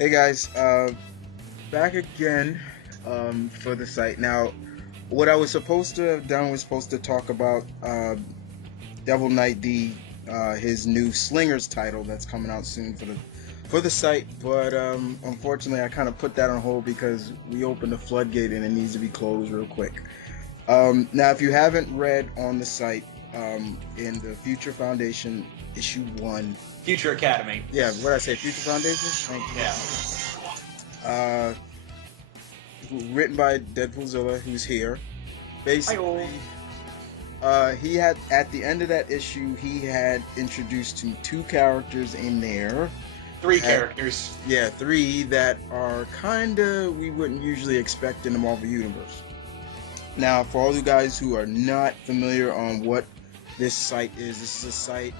Hey guys, back again for the site. Now, what I was supposed to have done was supposed to talk about Devil Knight D, his new Slingers title that's coming out soon for the site, but unfortunately I kind of put that on hold because we opened the floodgate and it needs to be closed real quick. Now, if you haven't read on the site, in the Future Foundation issue 1. Future Academy. Yeah, what did I say? Future Foundation? Thank you. Yeah. Written by Deadpoolzilla, who's here. Basically, he had, at the end of that issue, he had introduced to two characters in there. Three characters. Yeah, three that are kinda we wouldn't usually expect in the Marvel Universe. Now, for all you guys who are not familiar on what this site is, this is a site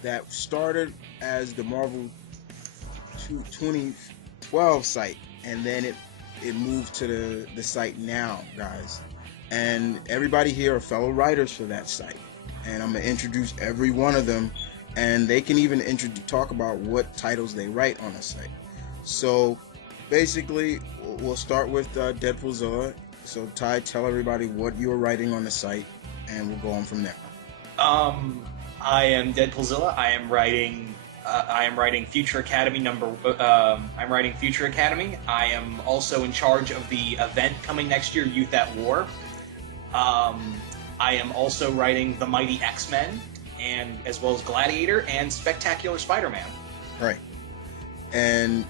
that started as the Marvel 2012 site, and then it moved to the site now, guys. And everybody here are fellow writers for that site, and I'm gonna introduce every one of them, and they can even talk about what titles they write on the site. So basically, we'll start with Deadpoolzilla. So Ty, tell everybody what you're writing on the site, and we'll go on from there. I am Deadpoolzilla. I am writing Future Academy I'm writing Future Academy. I am also in charge of the event coming next year, Youth at War. I am also writing The Mighty X-Men, and as well as Gladiator and Spectacular Spider-Man. Right. And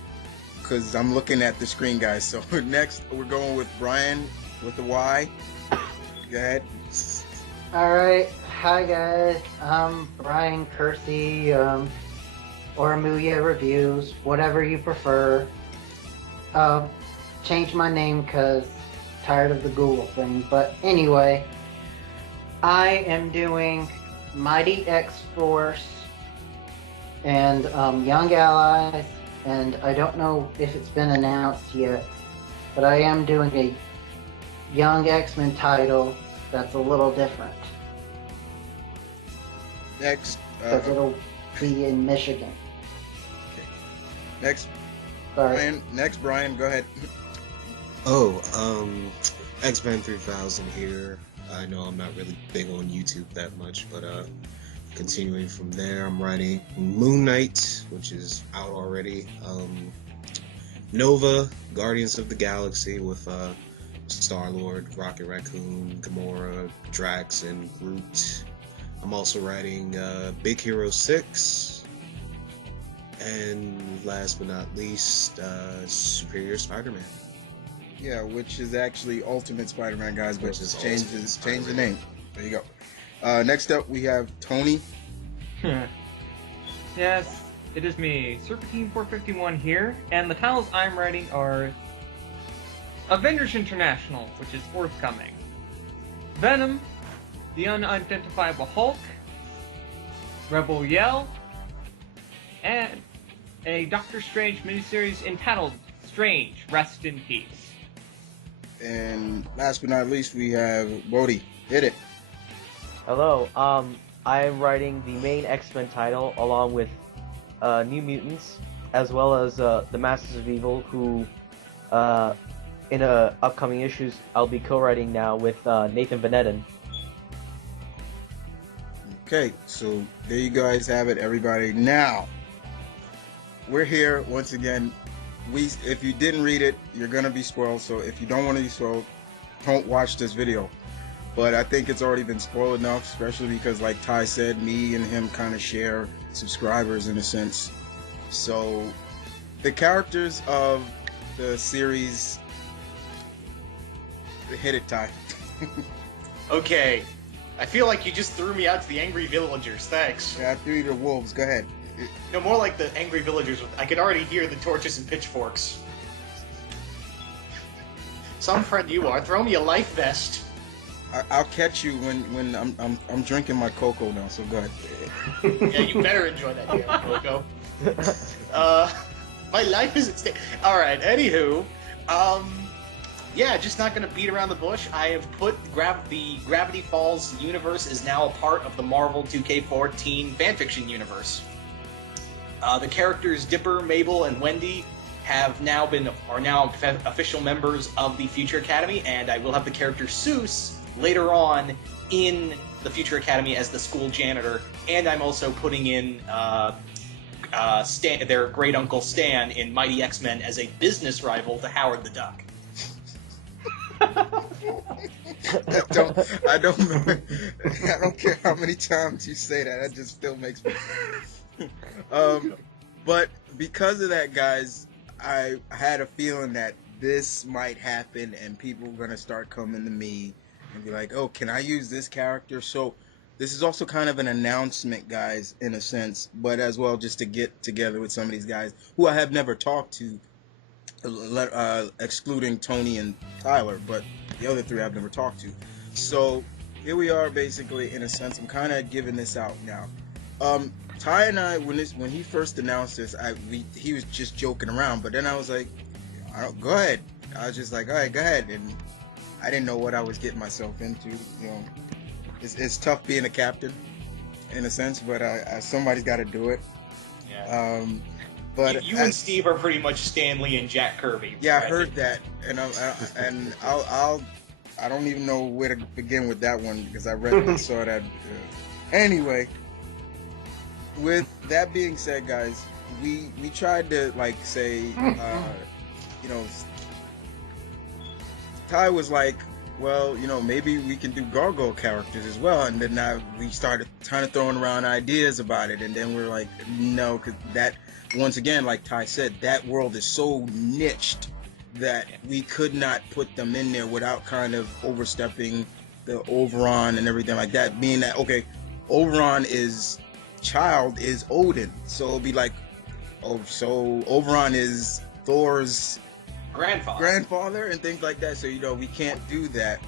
because I'm looking at the screen, guys. So next we're going with Brian with the Y. Go ahead. Alright, hi guys, I'm Brian Kersey, or Amuya Reviews, whatever you prefer. Changed my name because tired of the Google thing, but anyway, I am doing Mighty X-Force and Young Allies, and I don't know if it's been announced yet, but I am doing a Young X-Men title that's a little different. Next. Because it'll be in Michigan. Okay. Next. Sorry. Brian, go ahead. X-Men 3000 here. I know I'm not really big on YouTube that much, but continuing from there, I'm writing Moon Knight, which is out already. Nova, Guardians of the Galaxy with Star-Lord, Rocket Raccoon, Gamora, Drax, and Groot. I'm also writing Big Hero 6, and last but not least, Superior Spider-Man. Yeah, which is actually Ultimate Spider-Man, guys, but just change the name. There you go. Next up, we have Tony. Yes, it is me, Serpentine 451 here, and the titles I'm writing are Avengers International, which is forthcoming, Venom, The Unidentifiable Hulk, Rebel Yell, and a Doctor Strange miniseries entitled Strange, Rest in Peace. And last but not least, we have Bodhi. Hit it. Hello, I am writing the main X-Men title along with New Mutants, as well as the Masters of Evil, who in upcoming issues I'll be co-writing now with Nathan Benetten. Okay, so there you guys have it, everybody. Now, we're here once again. If you didn't read it, you're gonna be spoiled. So if you don't want to be spoiled, don't watch this video. But I think it's already been spoiled enough, especially because, like Ty said, me and him kind of share subscribers in a sense. So the characters of the series, hit it, Ty. Okay. I feel like you just threw me out to the angry villagers. Thanks. Yeah, I threw you to wolves. Go ahead. No, more like the angry villagers. I could already hear the torches and pitchforks. Some friend you are. Throw me a life vest. I'll catch you when I'm drinking my cocoa now. So go ahead. Yeah, you better enjoy that damn cocoa. My life is at stake. All right. Anywho, yeah, just not gonna beat around the bush. I have put the Gravity Falls universe is now a part of the Marvel 2K14 fanfiction universe. The characters Dipper, Mabel, and Wendy are now official members of the Future Academy, and I will have the character Seuss later on in the Future Academy as the school janitor, and I'm also putting in their great uncle Stan in Mighty X-Men as a business rival to Howard the Duck. I don't care how many times you say that. That just still makes me. But because of that, guys, I had a feeling that this might happen, and people were gonna start coming to me and be like, "Oh, can I use this character?" So this is also kind of an announcement, guys, in a sense, but as well just to get together with some of these guys who I have never talked to, excluding Tony and Tyler, but the other three I've never talked to. So here we are, basically, in a sense. I'm kind of giving this out now. Ty and I, when he first announced this, he was just joking around, but then I was like, go ahead. I was just like, all right, go ahead. And I didn't know what I was getting myself into. You know, it's tough being a captain, in a sense, but somebody's got to do it. Yeah. But you and Steve are pretty much Stan Lee and Jack Kirby. Yeah, I heard that, and I don't even know where to begin with that one because I read and saw that. Anyway, with that being said, guys, we tried to say, you know, Ty was like, well, you know, maybe we can do gargoyle characters as well, and then we started kind of throwing around ideas about it, and then we're like, no, because that. Once again, like Ty said, that world is so niched that we could not put them in there without kind of overstepping the Oberon and everything like that. Being that, okay, Oberon's child is Odin, so it'll be like, so Oberon is Thor's grandfather and things like that. So, you know, we can't do that.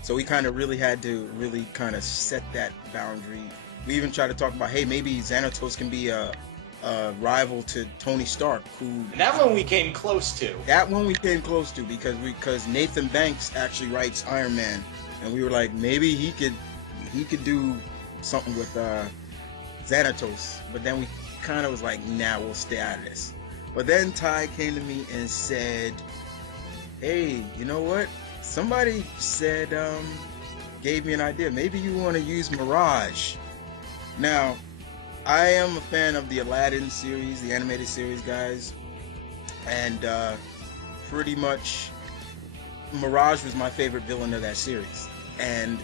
So we kind of really had to really kind of set that boundary. We even tried to talk about, hey, maybe Xanatos can be a rival to Tony Stark, And that one we came close to. That one we came close to because Nathan Banks actually writes Iron Man, and we were like, maybe he could do something with Xanatos, but then we kind of was like, nah, we'll stay out of this. But then Ty came to me and said, hey, you know what? Somebody said, gave me an idea. Maybe you want to use Mirage. Now, I am a fan of the Aladdin series, the animated series, guys, and pretty much Mirage was my favorite villain of that series. And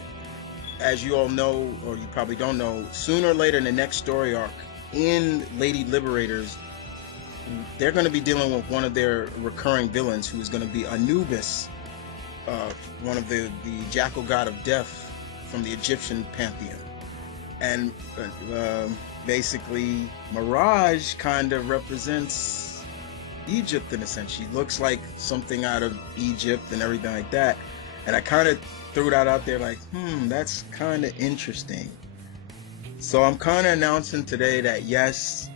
as you all know, or you probably don't know, sooner or later in the next story arc in Lady Liberators, they're going to be dealing with one of their recurring villains, who is going to be Anubis, one of the jackal god of death from the Egyptian pantheon. And basically, Mirage kind of represents Egypt in a sense. She looks like something out of Egypt and everything like that. And I kind of threw that out there like, that's kind of interesting. So I'm kind of announcing today that yes,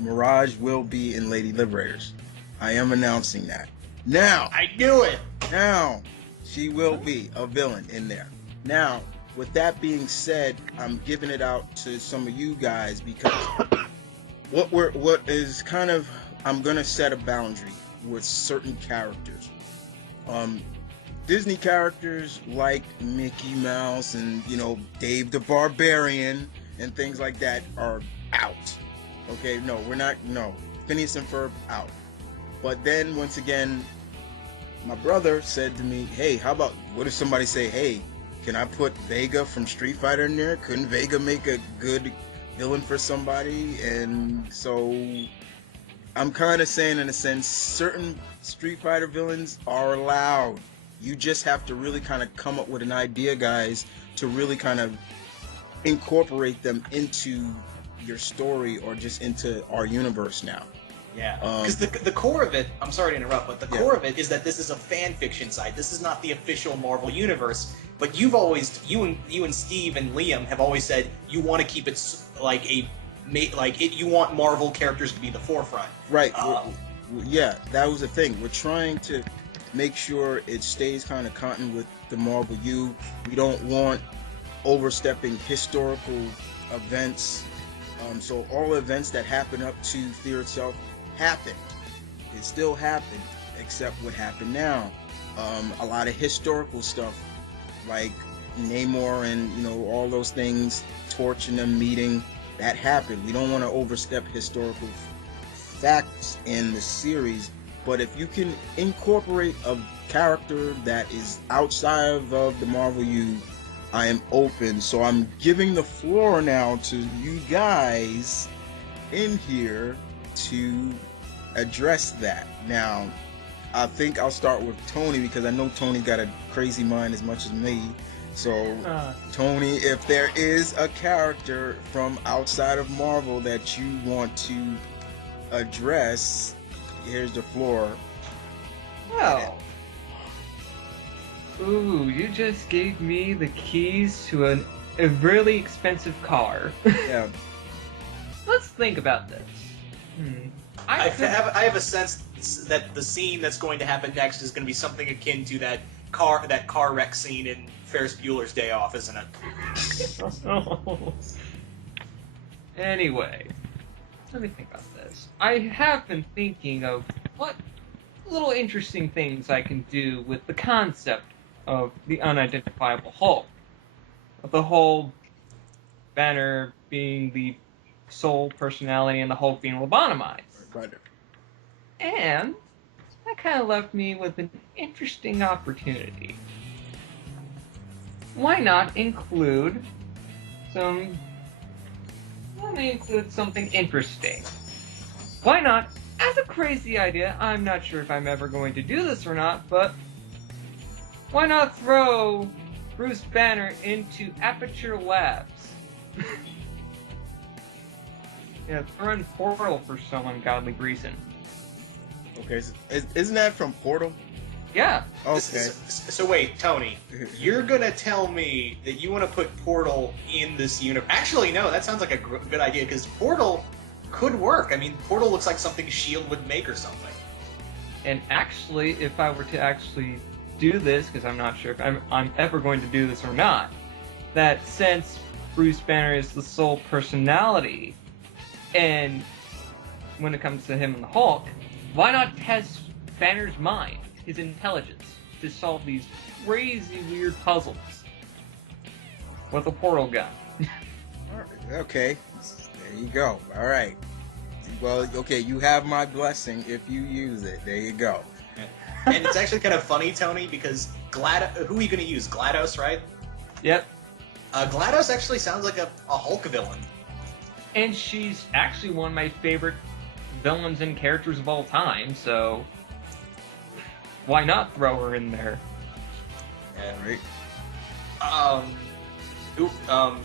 Mirage will be in Lady Liberators. I am announcing that. Now, I knew it! Now, she will be a villain in there. Now, with that being said, I'm giving it out to some of you guys because I'm gonna set a boundary with certain characters. Disney characters like Mickey Mouse and, you know, Dave the Barbarian and things like that are out. Okay, no, we're not. No, Phineas and Ferb out. But then once again, my brother said to me, "Hey, what if somebody say, hey, can I put Vega from Street Fighter in there? Couldn't Vega make a good villain for somebody?" And so I'm kind of saying, in a sense, certain Street Fighter villains are allowed. You just have to really kind of come up with an idea, guys, to really kind of incorporate them into your story or just into our universe now. Yeah, because the core of it, I'm sorry to interrupt, but the core of it is that this is a fan fiction site. This is not the official Marvel universe. But you and Steve and Liam have always said you want to keep it you want Marvel characters to be the forefront. Right. Yeah, that was the thing. We're trying to make sure it stays kind of cotton with the Marvel U. We don't want overstepping historical events. So all events that happen up to Fear itself happened. It still happened, except what happened now. A lot of historical stuff, like Namor and all those things, torching them, meeting, that happened. We don't want to overstep historical facts in the series, but if you can incorporate a character that is outside of the Marvel U, I am open. So I'm giving the floor now to you guys in here to address that. Now, I think I'll start with Tony because I know Tony got a crazy mind as much as me. So, Tony, if there is a character from outside of Marvel that you want to address, here's the floor. Well, ooh, you just gave me the keys to a really expensive car. Yeah. Let's think about this. I have a sense that the scene that's going to happen next is going to be something akin to that car wreck scene in Ferris Bueller's Day Off, isn't it? Anyway, let me think about this. I have been thinking of what little interesting things I can do with the concept of the unidentifiable Hulk. The whole Banner being the sole personality and the Hulk being lobotomized. And that kind of left me with an interesting opportunity. Why not include something interesting? Why not, as a crazy idea, I'm not sure if I'm ever going to do this or not, but why not throw Bruce Banner into Aperture Labs? Yeah, throw in Portal for some ungodly reason. Okay, so isn't that from Portal? Yeah. Okay. So wait, Tony, you're gonna tell me that you want to put Portal in this universe? Actually, no, that sounds like a good idea, because Portal could work. I mean, Portal looks like something S.H.I.E.L.D. would make or something. And actually, if I were to actually do this, because I'm not sure if I'm ever going to do this or not, that since Bruce Banner is the sole personality, and when it comes to him and the Hulk, why not test Banner's mind, his intelligence, to solve these crazy weird puzzles with a portal gun? Okay, there you go. All right. Well, okay, you have my blessing if you use it. There you go. And it's actually kind of funny, Tony, because who are you going to use? GLaDOS, right? Yep. GLaDOS actually sounds like a Hulk villain. And she's actually one of my favorite villains and characters of all time, so why not throw her in there? And,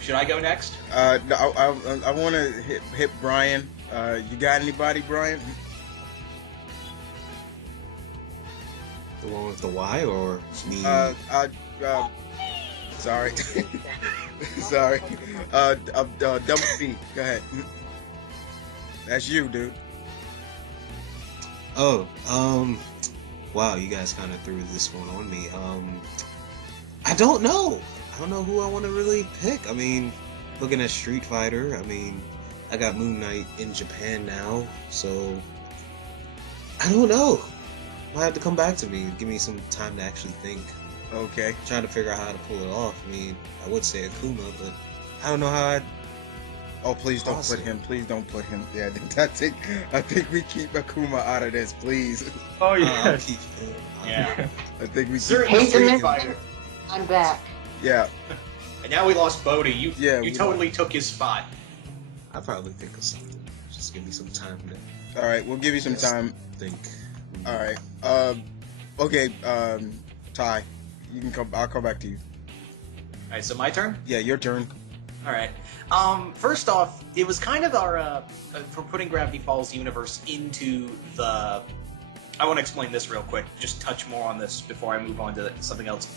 should I go next? No, I want to hit Brian. You got anybody, Brian? The one with the Y or me? Sorry. Sorry. Double C. Go ahead. That's you, dude. Oh, wow, you guys kind of threw this one on me. I don't know. I don't know who I want to really pick. I mean, looking at Street Fighter, I mean, I got Moon Knight in Japan now, so I don't know. Might have to come back to me. Give me some time to actually think. Okay. Trying to figure out how to pull it off. I mean, I would say Akuma, but I don't know how I'd... Oh, please don't put him. Please don't put him. Yeah, I think we keep Akuma out of this, please. Oh, yeah. Yeah. I think we Certainly keep... Street Fighter. I'm back. Yeah. And now we lost Bodhi. You we totally took his spot. I'll probably think of something. Just give me some time to... All right, we'll give you some time. Think. All right. Okay, Ty, you can come. I'll come back to you. All right, so my turn? Yeah, your turn. All right. First off, it was kind of our for putting Gravity Falls universe into the. I want to explain this real quick. Just touch more on this before I move on to something else.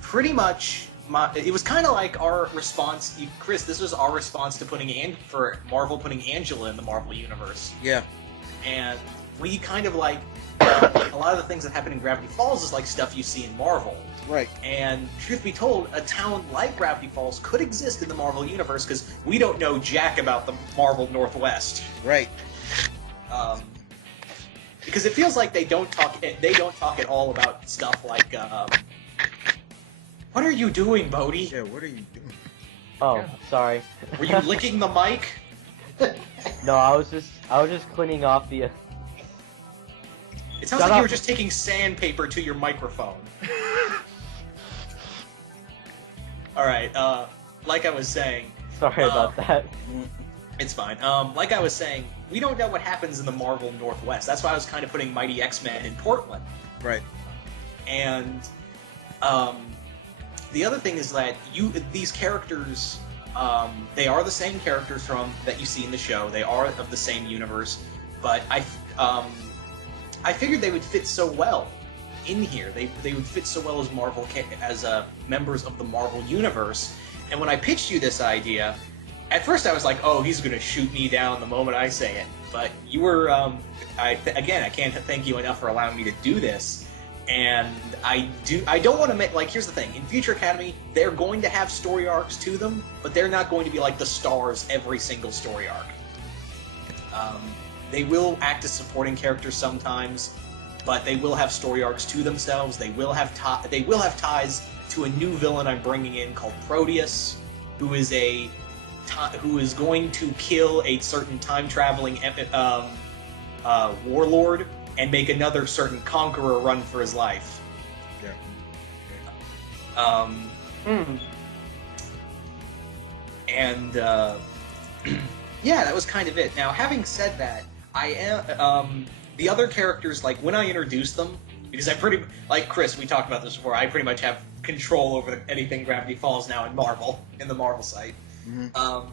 Pretty much, it was kind of like our response, Chris. This was our response to for Marvel putting Angela in the Marvel universe. Yeah. And we kind of like a lot of the things that happen in Gravity Falls is like stuff you see in Marvel. Right. And truth be told, a town like Gravity Falls could exist in the Marvel universe because we don't know jack about the Marvel Northwest. Right. Because it feels like they don't talk at all about stuff like what are you doing, Bodhi? Yeah, what are you doing? Oh, Yeah. sorry. Were you licking the mic? No, I was just cleaning off the. It sounds Shut like you up. were just taking sandpaper to your microphone. Alright, like I was saying, Sorry about that. it's fine. Like I was saying, we don't know what happens in the Marvel Northwest. That's why I was kind of putting Mighty X-Men in Portland. Right. And the other thing is that these characters, they are the same characters that you see in the show. They are of the same universe, but I figured they would fit so well in here. They would fit so well as members of the Marvel universe. And when I pitched you this idea, at first I was like, "Oh, he's gonna shoot me down the moment I say it." But you were, I can't thank you enough for allowing me to do this. And I don't want to make, like, here's the thing. In Future Academy, they're going to have story arcs to them, but they're not going to be like the stars every single story arc. They will act as supporting characters sometimes, but they will have story arcs to themselves. They will have ties to a new villain I'm bringing in called Proteus, who is going to kill a certain time-traveling warlord and make another certain conqueror run for his life. Yeah. And yeah, that was kind of it. Now, having said that, I am the other characters, like when I introduce them, because I pretty like Chris. We talked about this before. I pretty much have control over anything Gravity Falls now in the Marvel site. Mm-hmm.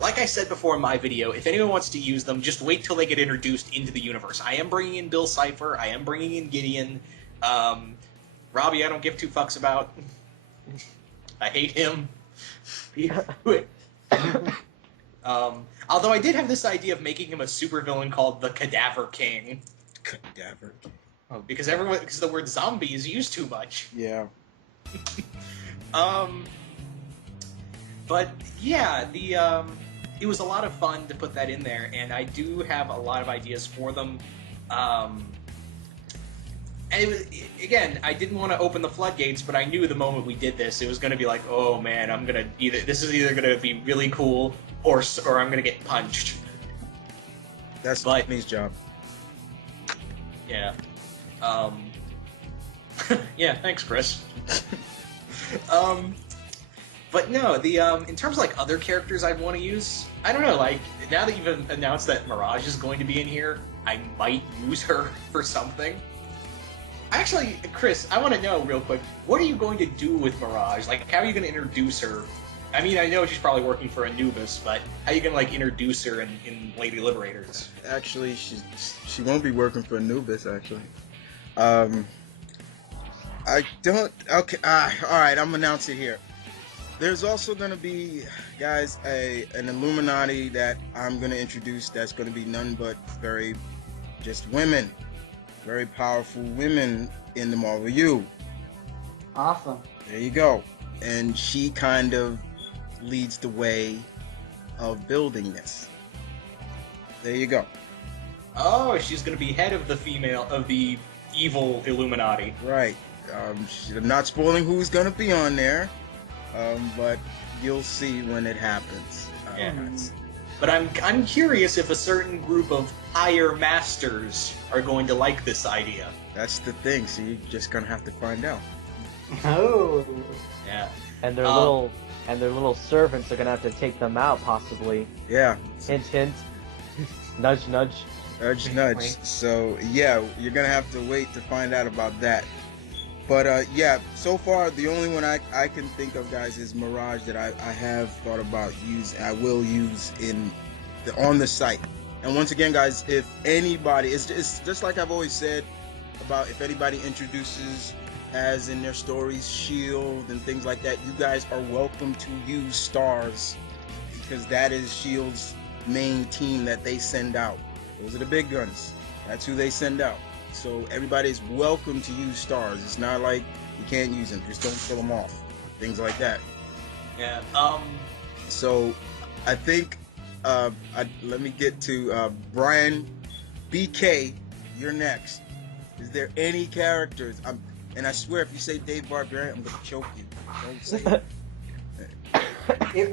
Like I said before in my video, if anyone wants to use them, just wait till they get introduced into the universe. I am bringing in Bill Cipher. I am bringing in Gideon. Robbie, I don't give two fucks about. I hate him. Although I did have this idea of making him a supervillain called the Cadaver King. Cadaver. Because the word zombie is used too much. Yeah. But yeah, it was a lot of fun to put that in there, and I do have a lot of ideas for them. And it was, again, I didn't want to open the floodgates, but I knew the moment we did this, it was going to be like, oh man, this is either going to be really cool or I'm going to get punched. That's But- Tiffany's job. Yeah. Yeah, thanks, Chris. But no, in terms of like other characters I'd want to use, I don't know, like, now that you've announced that Mirage is going to be in here, I might use her for something. Actually, Chris, I want to know real quick, what are you going to do with Mirage? Like, how are you going to introduce her? I mean, I know she's probably working for Anubis, but how are you going to, like, introduce her in Lady Liberators? Actually, she won't be working for Anubis. Actually, I don't. Okay, all right. I'm announcing it here. There's also going to be, guys, an Illuminati that I'm going to introduce. That's going to be none but just women, very powerful women in the Marvel U. Awesome. There you go. And she kind of leads the way of building this. There you go. Oh, she's going to be head of the evil Illuminati. Right. I'm not spoiling who's gonna be on there, but you'll see when it happens. Yeah. But I'm curious if a certain group of higher masters are going to like this idea. That's the thing. So you're just gonna have to find out. Oh. Yeah. And their little servants are gonna have to take them out, possibly. Yeah. Hint, hint. Nudge, nudge. Nudge, nudge. So yeah, you're gonna have to wait to find out about that. But yeah, so far the only one I can think of, guys, is Mirage that I have thought about I will use on the site. And once again, guys, if anybody, it's just like I've always said about if anybody introduces, as in their stories, S.H.I.E.L.D. and things like that, you guys are welcome to use stars, because that is S.H.I.E.L.D.'s main team that they send out. Those are the big guns. That's who they send out. So everybody's welcome to use stars. It's not like you can't use them. Just don't kill them off. Things like that. Yeah. So I think let me get to Brian. BK, you're next. Is there any characters? And I swear, if you say Dave Barbarian, I'm gonna choke you. Don't say it.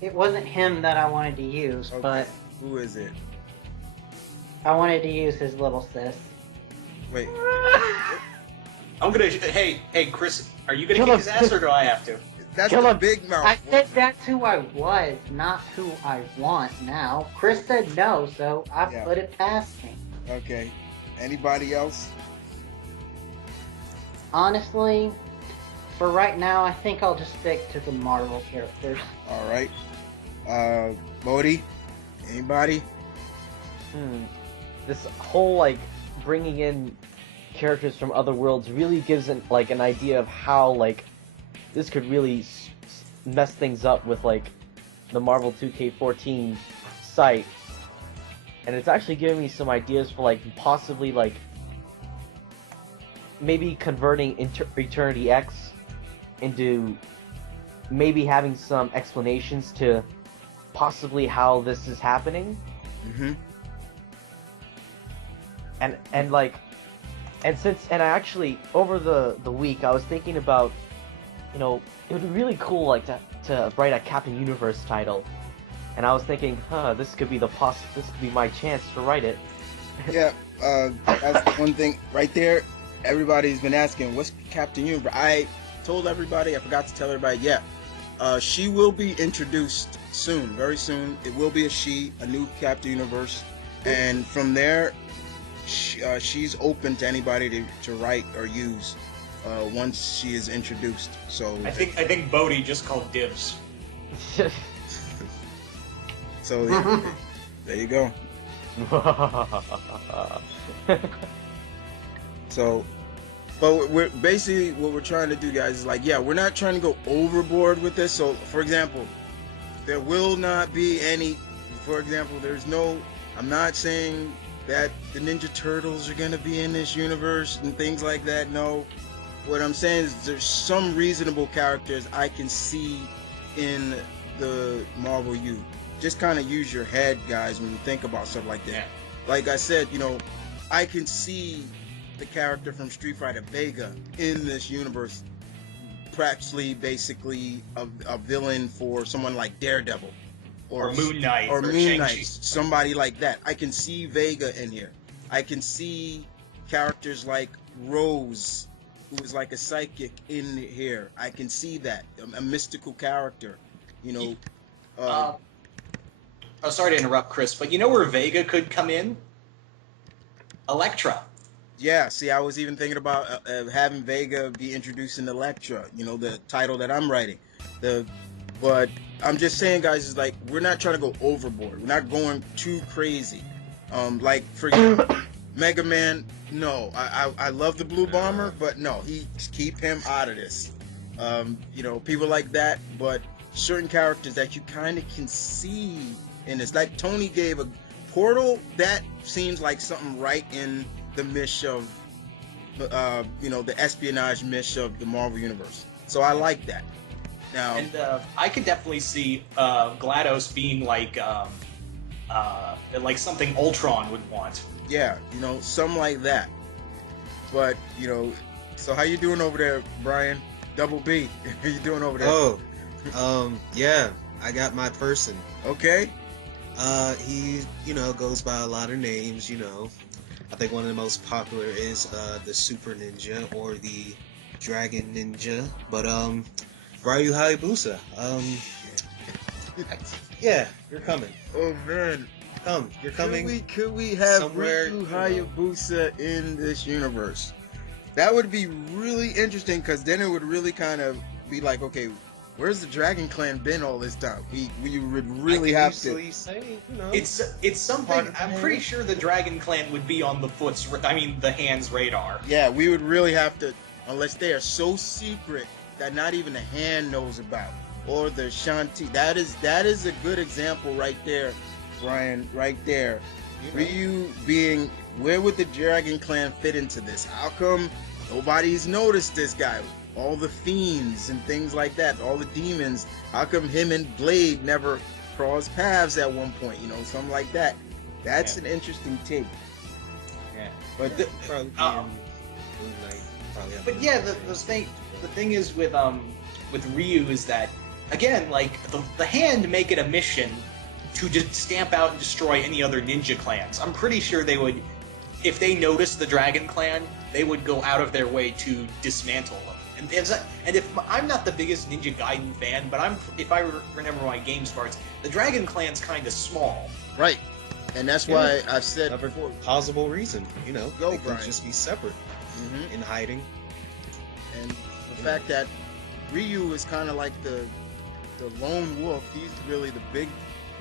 It wasn't him that I wanted to use, Okay. but Who is it? I wanted to use his little sis. Wait. I'm gonna. Hey, Chris, are you gonna Kill kick him. his ass or do I have to? That's Kill the him. big mouth. I said that's who I was, not who I want now. Chris said no, so I Yeah. put it past me. Okay. Anybody else? Honestly, for right now, I think I'll just stick to the Marvel characters. All right. Bodhi? Anybody? This whole like bringing in characters from other worlds really gives an idea of how like this could really mess things up with like the Marvel 2K14 site, and it's actually giving me some ideas for like possibly like maybe converting Eternity X into maybe having some explanations to possibly how this is happening. Mm-hmm. And I actually over the week I was thinking about, you know, it would be really cool like to write a Captain Universe title, and I was thinking, this could be my chance to write it. Yeah, that's one thing right there. Everybody's been asking, what's Captain Universe? I told everybody, I forgot to tell everybody, she will be introduced soon, very soon. It will be a new Captain Universe, and from there, she's open to anybody to write or use once she is introduced. So I think Bodhi just called dibs. So there you go. So, but we're basically what we're trying to do, guys, is like, we're not trying to go overboard with this. So, for example, there will not be any. For example, I'm not saying that the Ninja Turtles are gonna be in this universe and things like that. No, what I'm saying is there's some reasonable characters I can see in the Marvel U. Just kind of use your head, guys, when you think about stuff like that. Yeah. Like I said, I can see the character from Street Fighter, Vega, in this universe, practically, basically a villain for someone like Daredevil, Or Moon Knight, or or Moon Shang-Chi. Knight, somebody like that. I can see Vega in here. I can see characters like Rose, who is like a psychic, in here. I can see that a mystical character, Sorry to interrupt, Chris, but you know where Vega could come in? Elektra. Yeah, see, I was even thinking about having Vega be introduced in Elektra, the title that I'm writing. But I'm just saying, guys, is like, we're not trying to go overboard. We're not going too crazy. Like, for example, Mega Man, no. I love the Blue Bomber, but no, keep him out of this. People like that, but certain characters that you kind of can see in this. Like, Tony gave a Portal, that seems like something right in the mish of, the espionage mish of the Marvel Universe. So I like that. Now, And I could definitely see GLaDOS being like something Ultron would want. yeah, something like that. But, so how you doing over there, Brian? Double B, how you doing over there? Yeah, I got my person. Okay. He, goes by a lot of names, I think one of the most popular is the Super Ninja or the Dragon Ninja. But Ryu Hayabusa. Yeah, you're coming. Oh man. You're coming. Could we have somewhere, Ryu Hayabusa in this universe? That would be really interesting, because then it would really kind of be like, okay, where's the Dragon Clan been all this time? We would really have to. Say, It's something. I'm pretty sure the Dragon Clan would be on the Hand's radar. Yeah, we would really have to, unless they are so secret that not even the Hand knows about, or the Shanti. That is a good example right there, Brian. Right there, Ryu being, where would the Dragon Clan fit into this? How come nobody's noticed this guy? All the fiends and things like that, all the demons. How come him and Blade never crossed paths at one point? Something like that. That's an interesting take. Yeah. But Probably Um, Moon Knight. Probably have But yeah, the thing is with Ryu is that again, like the hand make it a mission to just stamp out and destroy any other ninja clans. I'm pretty sure they would, if they noticed the Dragon Clan, they would go out of their way to dismantle them. And if I'm not the biggest Ninja Gaiden fan, but if I remember my game smarts, the Dragon Clan's kind of small. right, and that's why I've said Another before. plausible reason, you know, Go, they could Brian. just be separate Mhm. in hiding. And the fact that Ryu is kind of like the lone wolf. He's really the big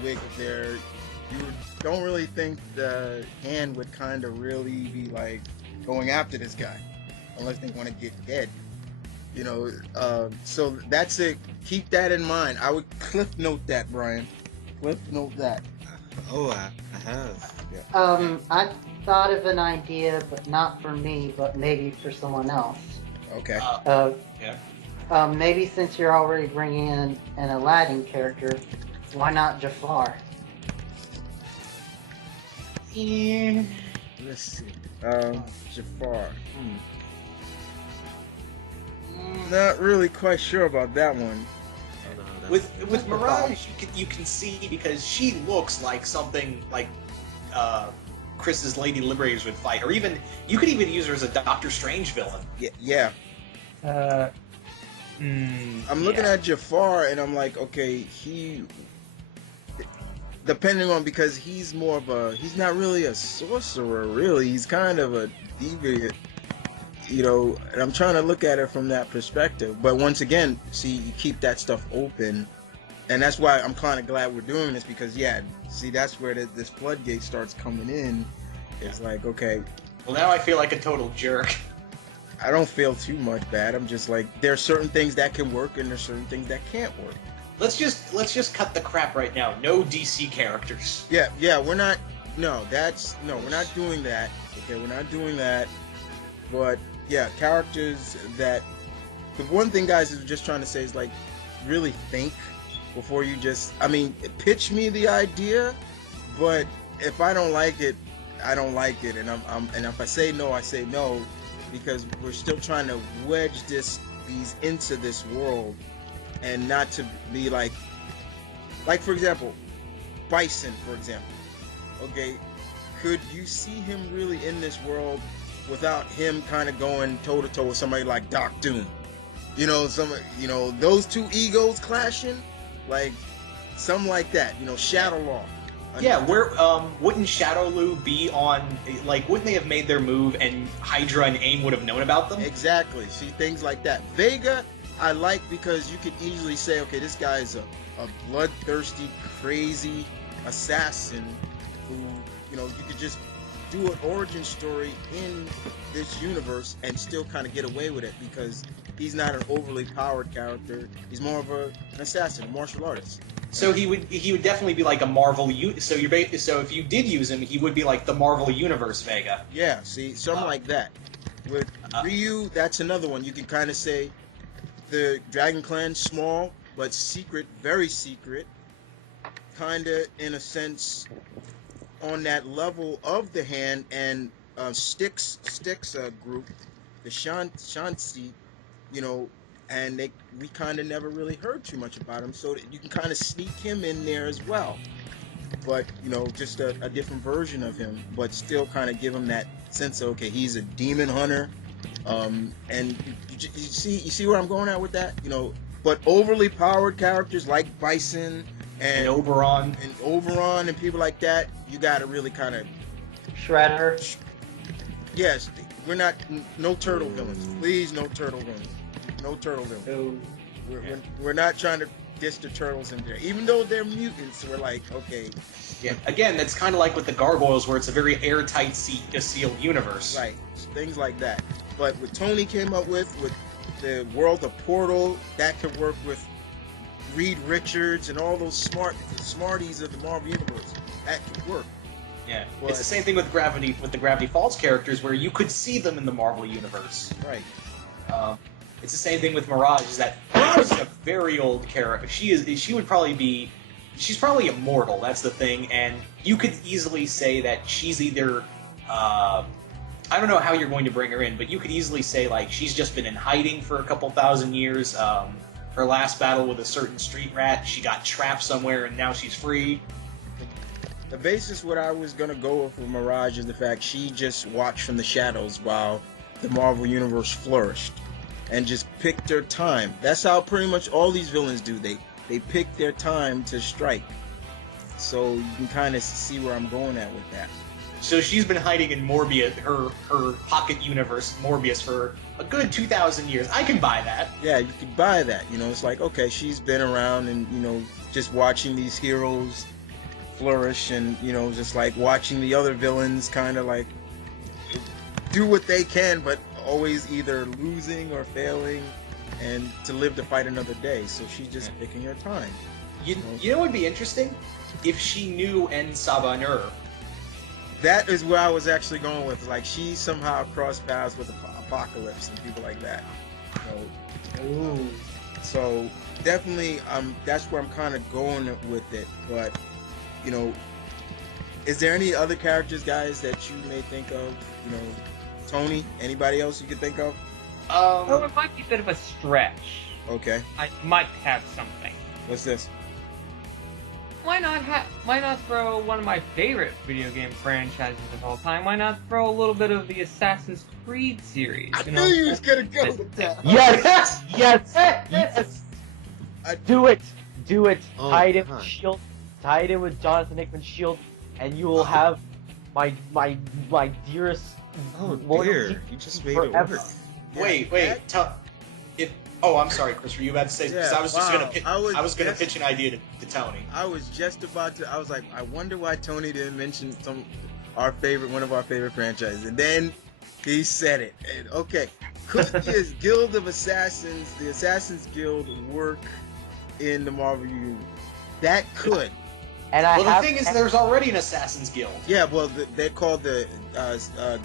wig there. You don't really think the hand would kind of really be like going after this guy unless they want to get dead. You know, so that's it. Keep that in mind. I would cliff note that, Brian. Cliff note that. Oh, I have. I thought of an idea, but not for me, but maybe for someone else. Okay. Yeah. Maybe since you're already bringing in an Aladdin character, why not Jafar? Let's see. Jafar. Not really quite sure about that one. With Mirage, you can see because she looks like something like Chris's Lady Liberators would fight, or even you could even use her as a Doctor Strange villain. Yeah. I'm looking at Jafar and I'm like, okay, he, depending on, because he's more of a, he's not really a sorcerer, really. He's kind of a deviant, you know, and I'm trying to look at it from that perspective. But once again, see, you keep that stuff open. And that's why I'm kind of glad we're doing this, because, yeah, see, that's where this floodgate starts coming in. It's like, okay, Well, now I feel like a total jerk. I don't feel too much bad. I'm just like, there are certain things that can work and there's certain things that can't work. Let's just cut the crap right now. No DC characters. Yeah, we're not, we're not doing that. Okay, we're not doing that. But, yeah, characters that, the one thing, guys, is just trying to say is, like, really think before you just, I mean, pitch me the idea, but if I don't like it, I don't like it. And and if I say no, I say no, because we're still trying to wedge these into this world, and not to be like for example, Bison, for example. Okay, could you see him really in this world without him kind of going toe to toe with somebody like Doc Doom? You know, those two egos clashing, like something like that. You know, Shadow Law. Yeah, wouldn't Shadowloo be on, like, wouldn't they have made their move and Hydra and AIM would have known about them? Exactly. See, things like that. Vega, I like, because you could easily say, okay, this guy is a bloodthirsty, crazy assassin who, you know, you could just do an origin story in this universe and still kind of get away with it, because he's not an overly powered character. He's more of an assassin, a martial artist. So he would definitely be like a Marvel. So if you did use him, he would be like the Marvel Universe Vega. Yeah, see, something like that. With Ryu, that's another one. You can kind of say the Dragon Clan, small but secret, very secret, kind of in a sense on that level of the hand and Styx group, the Shansi, you know, and we kind of never really heard too much about him, so you can kind of sneak him in there as well. But, you know, just a different version of him, but still kind of give him that sense of, okay, he's a demon hunter. And you see where I'm going at with that? You know, but overly powered characters like Bison and Oberon and people like that, you got to really kind of... Shredder. Yes, we're not... No turtle villains. Please, no turtle villains. No turtle villains. We're not trying to diss the turtles in there. Even though they're mutants, we're like, okay. Yeah. Again, that's kind of like with the Gargoyles, where it's a very airtight, sealed universe. Right. Things like that. But what Tony came up with the world of Portal, that could work with Reed Richards and all those smarties of the Marvel Universe. That could work. Yeah. But it's the same thing with the Gravity Falls characters, where you could see them in the Marvel Universe. Right. It's the same thing with Mirage. Is that Mirage is a very old character. She would probably be she's probably immortal. That's the thing, and you could easily say that she's either. I don't know how you're going to bring her in, but you could easily say like she's just been in hiding for a couple thousand years. Her last battle with a certain street rat, she got trapped somewhere, and now she's free. The basis what I was gonna go with Mirage is the fact she just watched from the shadows while the Marvel Universe flourished, and just picked their time. That's how pretty much all these villains do. They pick their time to strike. So you can kind of see where I'm going at with that. So she's been hiding in Morbius, her pocket universe, Morbius, for a good 2,000 years. I can buy that. Yeah, you could buy that. You know, it's like, okay, she's been around and, you know, just watching these heroes flourish and, you know, just like watching the other villains kind of like do what they can, but always either losing or failing and to live to fight another day. So she's just picking her time. You know what would be interesting? If she knew En Sabanur. That is where I was actually going with. Like, she somehow crossed paths with Apocalypse and people like that. Ooh. So definitely, that's where I'm kind of going with it. But, you know, is there any other characters, guys, that you may think of? You know, Tony? Anybody else you could think of? Oh, it might be a bit of a stretch. Okay. I might have something. What's this? Why not throw one of my favorite video game franchises of all time? Why not throw a little bit of the Assassin's Creed series? I knew you was gonna go with that. Yes, yes. Do it. Oh, tie it in God. with Shield. Tie it in with Jonathan Hickman's Shield, and you will have my dearest. Oh loyalty dear, you just made forever. it work. Wait. Oh, I'm sorry, Chris. Were you about to say? Because Yeah, I was just gonna. wow. I was gonna pitch an idea to Tony. I was just about to. I was like, I wonder why Tony didn't mention one of our favorite franchises, and then he said it. And, okay, could the Guild of Assassins, the Assassins Guild, work in the Marvel Universe? That could. And I Well, have. the thing is, there's already an Assassin's Guild. Yeah, well, they're called the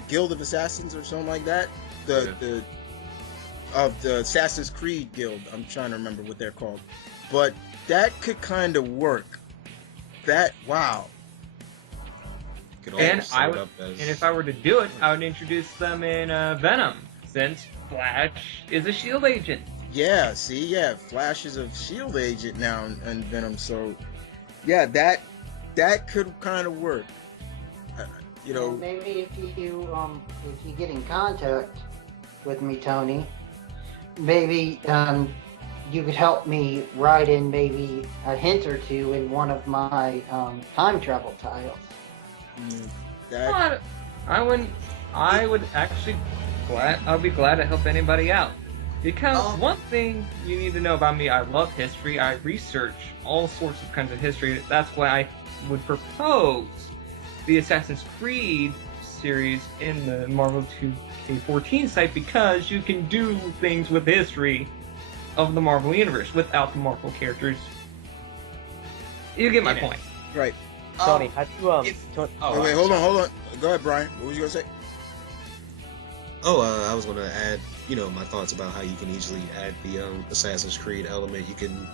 Guild of Assassins or something like that. The Assassin's Creed Guild. I'm trying to remember what they're called, but that could kind of work. Wow. Could And almost I set would, up as- and if I were to do it, I would introduce them in Venom, since Flash is a Shield agent. Yeah, Flash is a Shield agent now in Venom, so yeah, that could kind of work. You know, And maybe if you get in contact with me, Tony, maybe you could help me write in maybe a hint or two in one of my time travel titles. that I would actually I'll be glad to help anybody out. Because one thing you need to know about me, I love history. I research all sorts of kinds of history. That's why I would propose the Assassin's Creed series in the Marvel 2K14 site, because you can do things with history of the Marvel Universe without the Marvel characters. You get my point. right. Tony, have you Okay, hold on. Go ahead, Brian. What was you gonna say? I was gonna add, my thoughts about how you can easily add the Assassin's Creed element. You can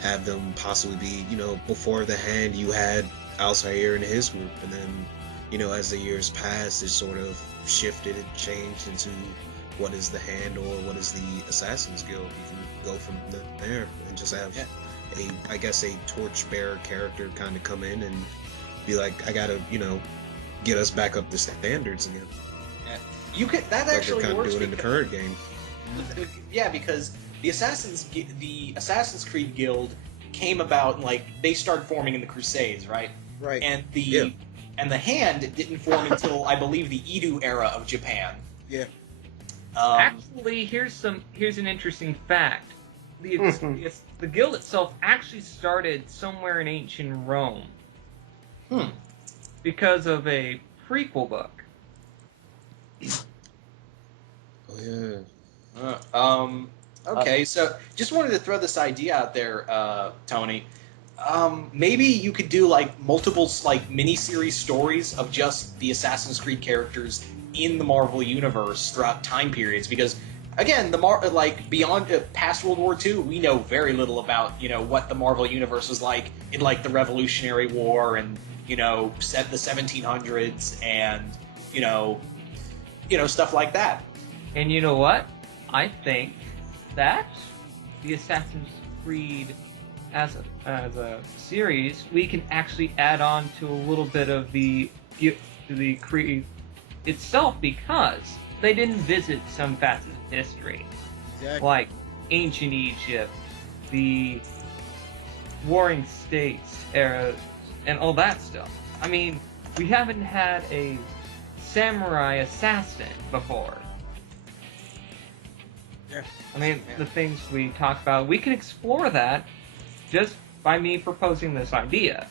have them possibly be, before the Hand, you had Altair and his group, and then, as the years passed, it sort of shifted, it changed into what is the Hand or what is the Assassin's Guild. You can go from there and just have a torchbearer character kind of come in and be like, I gotta, get us back up to standards again. You could. That Like actually they're kind of works. doing in the current game. Yeah, because the Assassin's Creed Guild came about, like, they started forming in the Crusades, right? Right. And the Hand didn't form until I believe the Edo era of Japan. Yeah. Actually, here's an interesting fact. The guild itself actually started somewhere in ancient Rome. Because of a prequel book. Oh yeah. Okay, so just wanted to throw this idea out there, Tony. Maybe you could do like multiple mini-series stories of just the Assassin's Creed characters in the Marvel universe throughout time periods, because again, beyond past World War II, we know very little about what the Marvel universe was like in like the Revolutionary War and set the 1700s and stuff like that. And you know what? I think that the Assassin's Creed as a series, we can actually add on to a little bit of the Creed itself, because they didn't visit some facets of history, Exactly. like ancient Egypt, the Warring States era, and all that stuff. I mean, we haven't had a samurai assassin before. Yeah. I mean, the things we talk about, we can explore that just by me proposing this idea.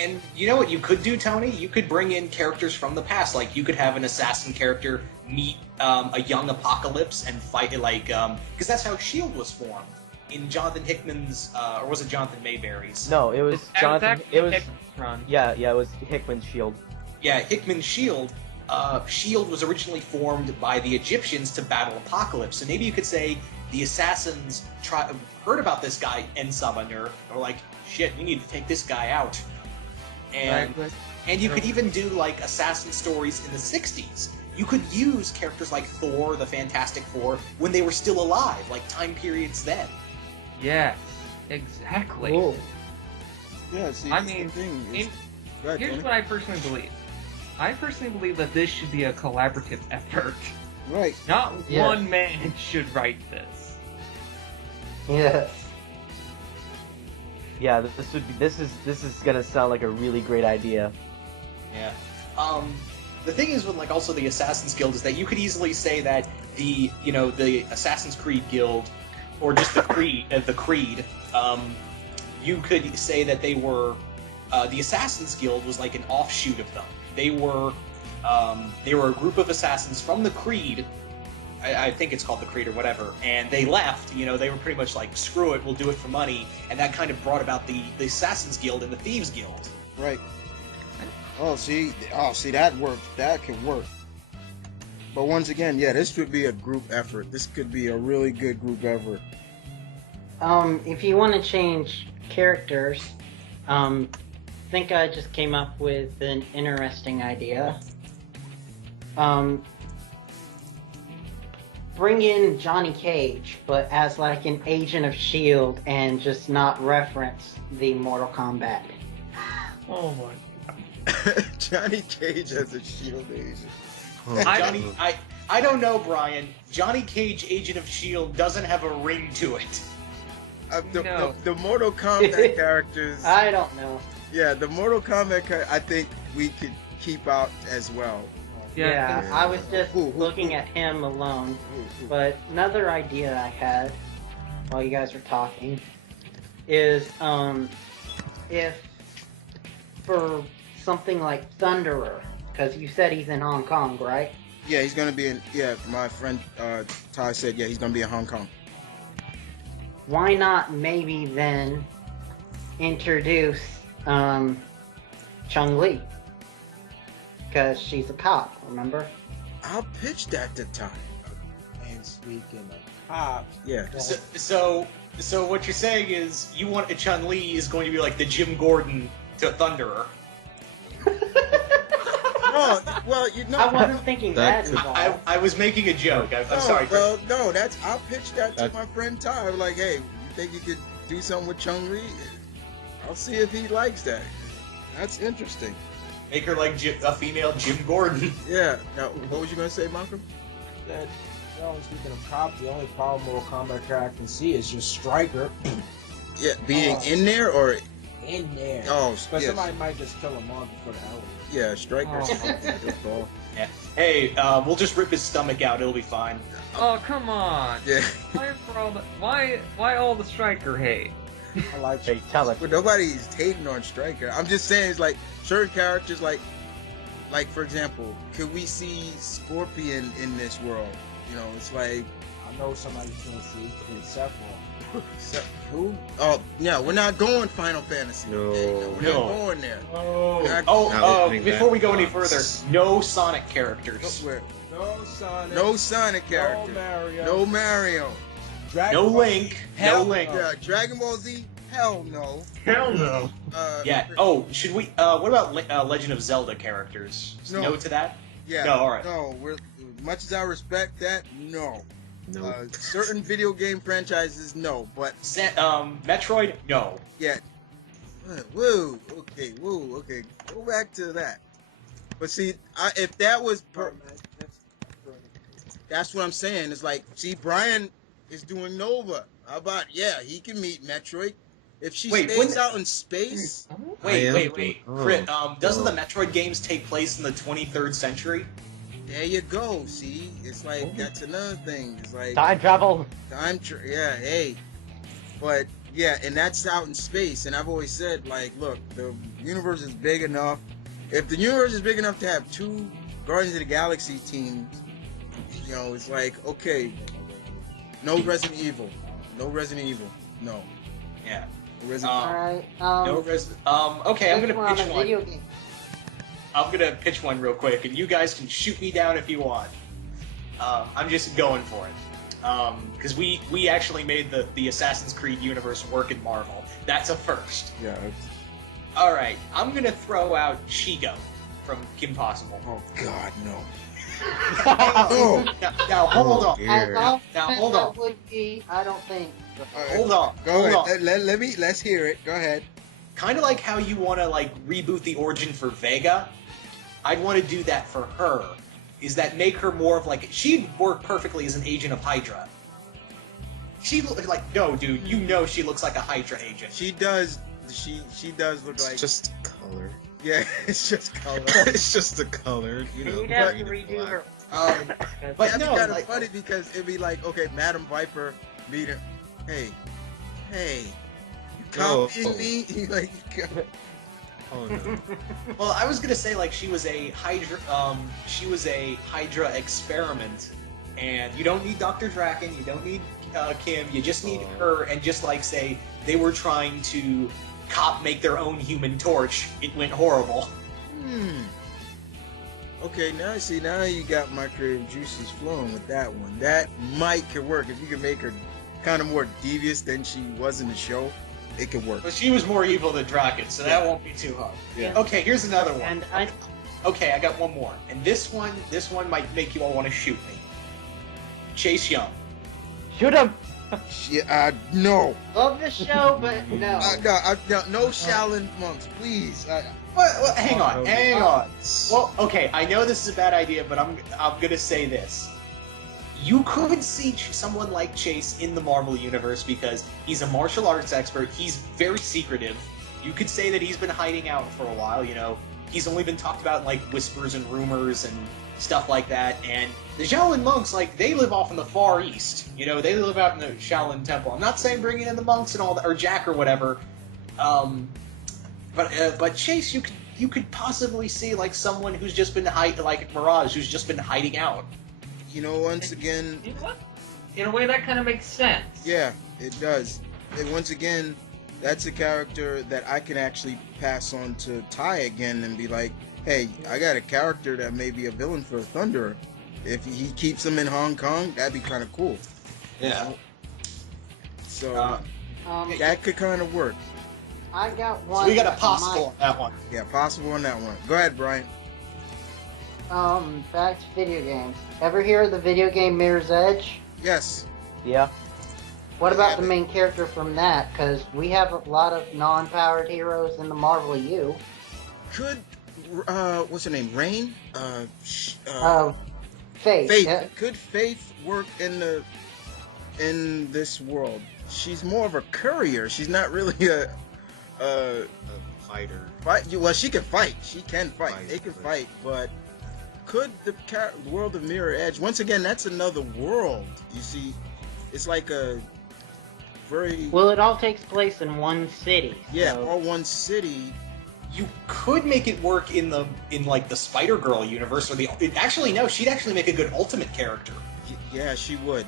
And you know what you could do, Tony? You could bring in characters from the past. Like, you could have an assassin character meet a young Apocalypse and fight it, because that's how S.H.I.E.L.D. was formed. In Jonathan Hickman's, or was it Jonathan Mayberry's? No, it was Jonathan. It was Run. yeah, it was Hickman's shield. Yeah, Hickman's S.H.I.E.L.D. S.H.I.E.L.D. was originally formed by the Egyptians to battle Apocalypse. So maybe you could say the assassins heard about this guy, Ensabanur, and were like, shit, we need to take this guy out. And you could even do like assassin stories in the 60s. You could use characters like Thor, the Fantastic Four, when they were still alive, like time periods then. Yes, exactly. Cool. Yeah, see, I that's mean, the thing. Go ahead, here's Tony. what I personally believe. I personally believe that this should be a collaborative effort. Right. Not Yes. one man should write this. Yes. Yeah, this is gonna sound like a really great idea. Yeah. The thing is with like also the Assassin's Guild is that you could easily say that the Assassin's Creed Guild, or just the Creed, you could say that they were the Assassin's Guild was like an offshoot of them. They were a group of assassins from the Creed. I think it's called the Creed or whatever, and they left. They were pretty much like, screw it, we'll do it for money, and that kind of brought about the Assassin's Guild and the Thieves Guild. Right. Oh, see, that works. That can work. But once again, yeah, this would be a group effort. This could be a really good group effort. If you want to change characters, think I just came up with an interesting idea. Bring in Johnny Cage, but as like an agent of S.H.I.E.L.D. and just not reference the Mortal Kombat. Oh my. Johnny Cage as a S.H.I.E.L.D. agent. I don't know, Brian. Johnny Cage, Agent of S.H.I.E.L.D. doesn't have a ring to it. No. The Mortal Kombat characters. I don't know. Yeah, the Mortal Kombat I think we could keep out as well. Yeah, I was just Who? looking at him alone. But another idea I had while you guys were talking is if for something like Thunderer, because you said he's in Hong Kong, right? Yeah, he's gonna be in. Yeah, my friend Ty said, yeah, he's gonna be in Hong Kong. Why not maybe then introduce Chung-Li? Because she's a cop, remember? I'll pitch that to Ty. And speaking of cops, Yeah. So what you're saying is you want Chun-Li is going to be like the Jim Gordon to Thunderer. No, well, I wasn't thinking That that could- involved. I was making a joke. I'm no, sorry. well, no, I'll pitch that to That- my friend Ty. I'm like, hey, you think you could do something with Chung-Li? I'll see if he likes that. That's interesting. Make her like a female Jim Gordon. Yeah. Now, what was you gonna say, Malcolm? that, speaking of cops, the only problem Mortal Kombat character I can see is just Striker Yeah, being in there or in there. oh, But yes. somebody might just kill him off before the hell of it. Yeah, Striker. Oh. Hey, we'll just rip his stomach out. It'll be fine. Oh, come on. Yeah. Why all the striker hate? I like Hey, tell us. But nobody's hating on Striker. I'm just saying, it's like certain characters, like for example, could we see Scorpion in this world? It's like, I know somebody you can't see. It's Sephiroth. Who? Oh, yeah, we're not going Final Fantasy. No. We're not going there. Oh, Not- Now opening before that we go any box. further, no Sonic characters. No Sonic. No Sonic No character. Mario. No Mario. Dragon No Ball Link. Z. No Hell Link. Yeah, Dragon Ball Z? Hell no. Hell no. Yeah. Oh, should we? What about Legend of Zelda characters? No. No to that. Yeah. No, all right. No, we're much as I respect that, no. No. Certain video game franchises, no. But Metroid, no. yeah. Whoa. Okay. Whoa. Okay. Go back to that. But see, if that was that's what I'm saying. It's like, see, Brian is doing Nova. How about, yeah, he can meet Metroid. If she Wait, stays out in space, Wait. Oh. Crit, doesn't Oh. the Metroid games take place in the 23rd century? there you go. See, it's like, that's another thing. It's like, Time travel. yeah, hey. But, yeah, and that's out in space. And I've always said, like, look, the universe is big enough. If the universe is big enough to have 2 Guardians of the Galaxy teams, you know, it's like, okay, no Resident Evil. No Resident Evil. No. Yeah. No Resident Um, Alright, Okay, I'm since gonna we're on pitch a one. video game. I'm gonna pitch one real quick, and you guys can shoot me down if you want. I'm just going for it. Because we actually made the Assassin's Creed universe work in Marvel. That's a first. Yeah. All right, I'm gonna throw out Shigo from Kim Possible. Oh, God, no. Oh. Now hold on. As often Now, hold as on. it would be, I don't think. Hold on. Go hold ahead. on. Let's hear it. Go ahead. Kind of like how you want to like reboot the origin for Vega. I'd want to do that for her. Is that make her more of like she'd work perfectly as an agent of Hydra. She look like no, dude. You know she looks like a Hydra agent. She does. She does look It's like. just color. Yeah, it's just color. It's just the color, you know. You'd have to green and redo black. her. But That'd no, be kind of like, funny because it'd be like, okay, Madam Viper meet her. Hey, you No. copying me? You like, Oh no. well, I was gonna say like she was a Hydra experiment, and you don't need Dr. Draken, you don't need Kim, you just need her, and just like say they were trying to make their own Human Torch. It went horrible. Okay, now see, now you got my creative juices flowing with that one. That could work if you can make her kind of more devious than she was in the show. It could work. But she was more evil than Draken, so that won't be too hard. Yeah. Okay, here's another one. And I, Okay, I got one more, and this one might make you all want to shoot me. Chase Young. Shoot him. Yeah, no. love the show, but no. No Shaolin monks, please. Well, hang on. Oh. Well, okay, I know this is a bad idea, but I'm gonna say this. You could see someone like Chase in the Marvel Universe because he's a martial arts expert. He's very secretive. You could say that he's been hiding out for a while. You know, he's only been talked about in, like whispers and rumors and stuff like that. And the Shaolin monks, like, they live off in the Far East. You know, they live out in the Shaolin Temple. I'm not saying bringing in the monks and all that, or Jack or whatever. But Chase, you could possibly see like someone who's just been like Mirage, who's just been hiding out. You know, once again, You know what? In a way, that kind of makes sense. yeah, it does. And once again, that's a character that I can actually pass on to Ty again and be like, hey, I got a character that may be a villain for Thunderer. If he keeps him in Hong Kong, that'd be kind of cool. Yeah. So Um, that could kind of work. I got one. So we got a that possible on that one. Yeah, possible on that one. Go ahead, Brian. Back to video games. Ever hear of the video game Mirror's Edge? Yes. Yeah. What I about the haven't. main character from that? Because we have a lot of non-powered heroes in the Marvel U. Could what's her name? Rain? Faith. Faith. Yeah. Could Faith work in this world? She's more of a courier. She's not really a Fighter. fight. Well, she can fight. She can fight. Fight, They can but- fight. But could the world of Mirror Edge? Once again, that's another world. You see, it's like a very Well, it all takes place in one city. yeah, so- all one city. You could make it work in like the Spider Girl universe, or actually no, she'd actually make a good Ultimate character. Yeah, she would.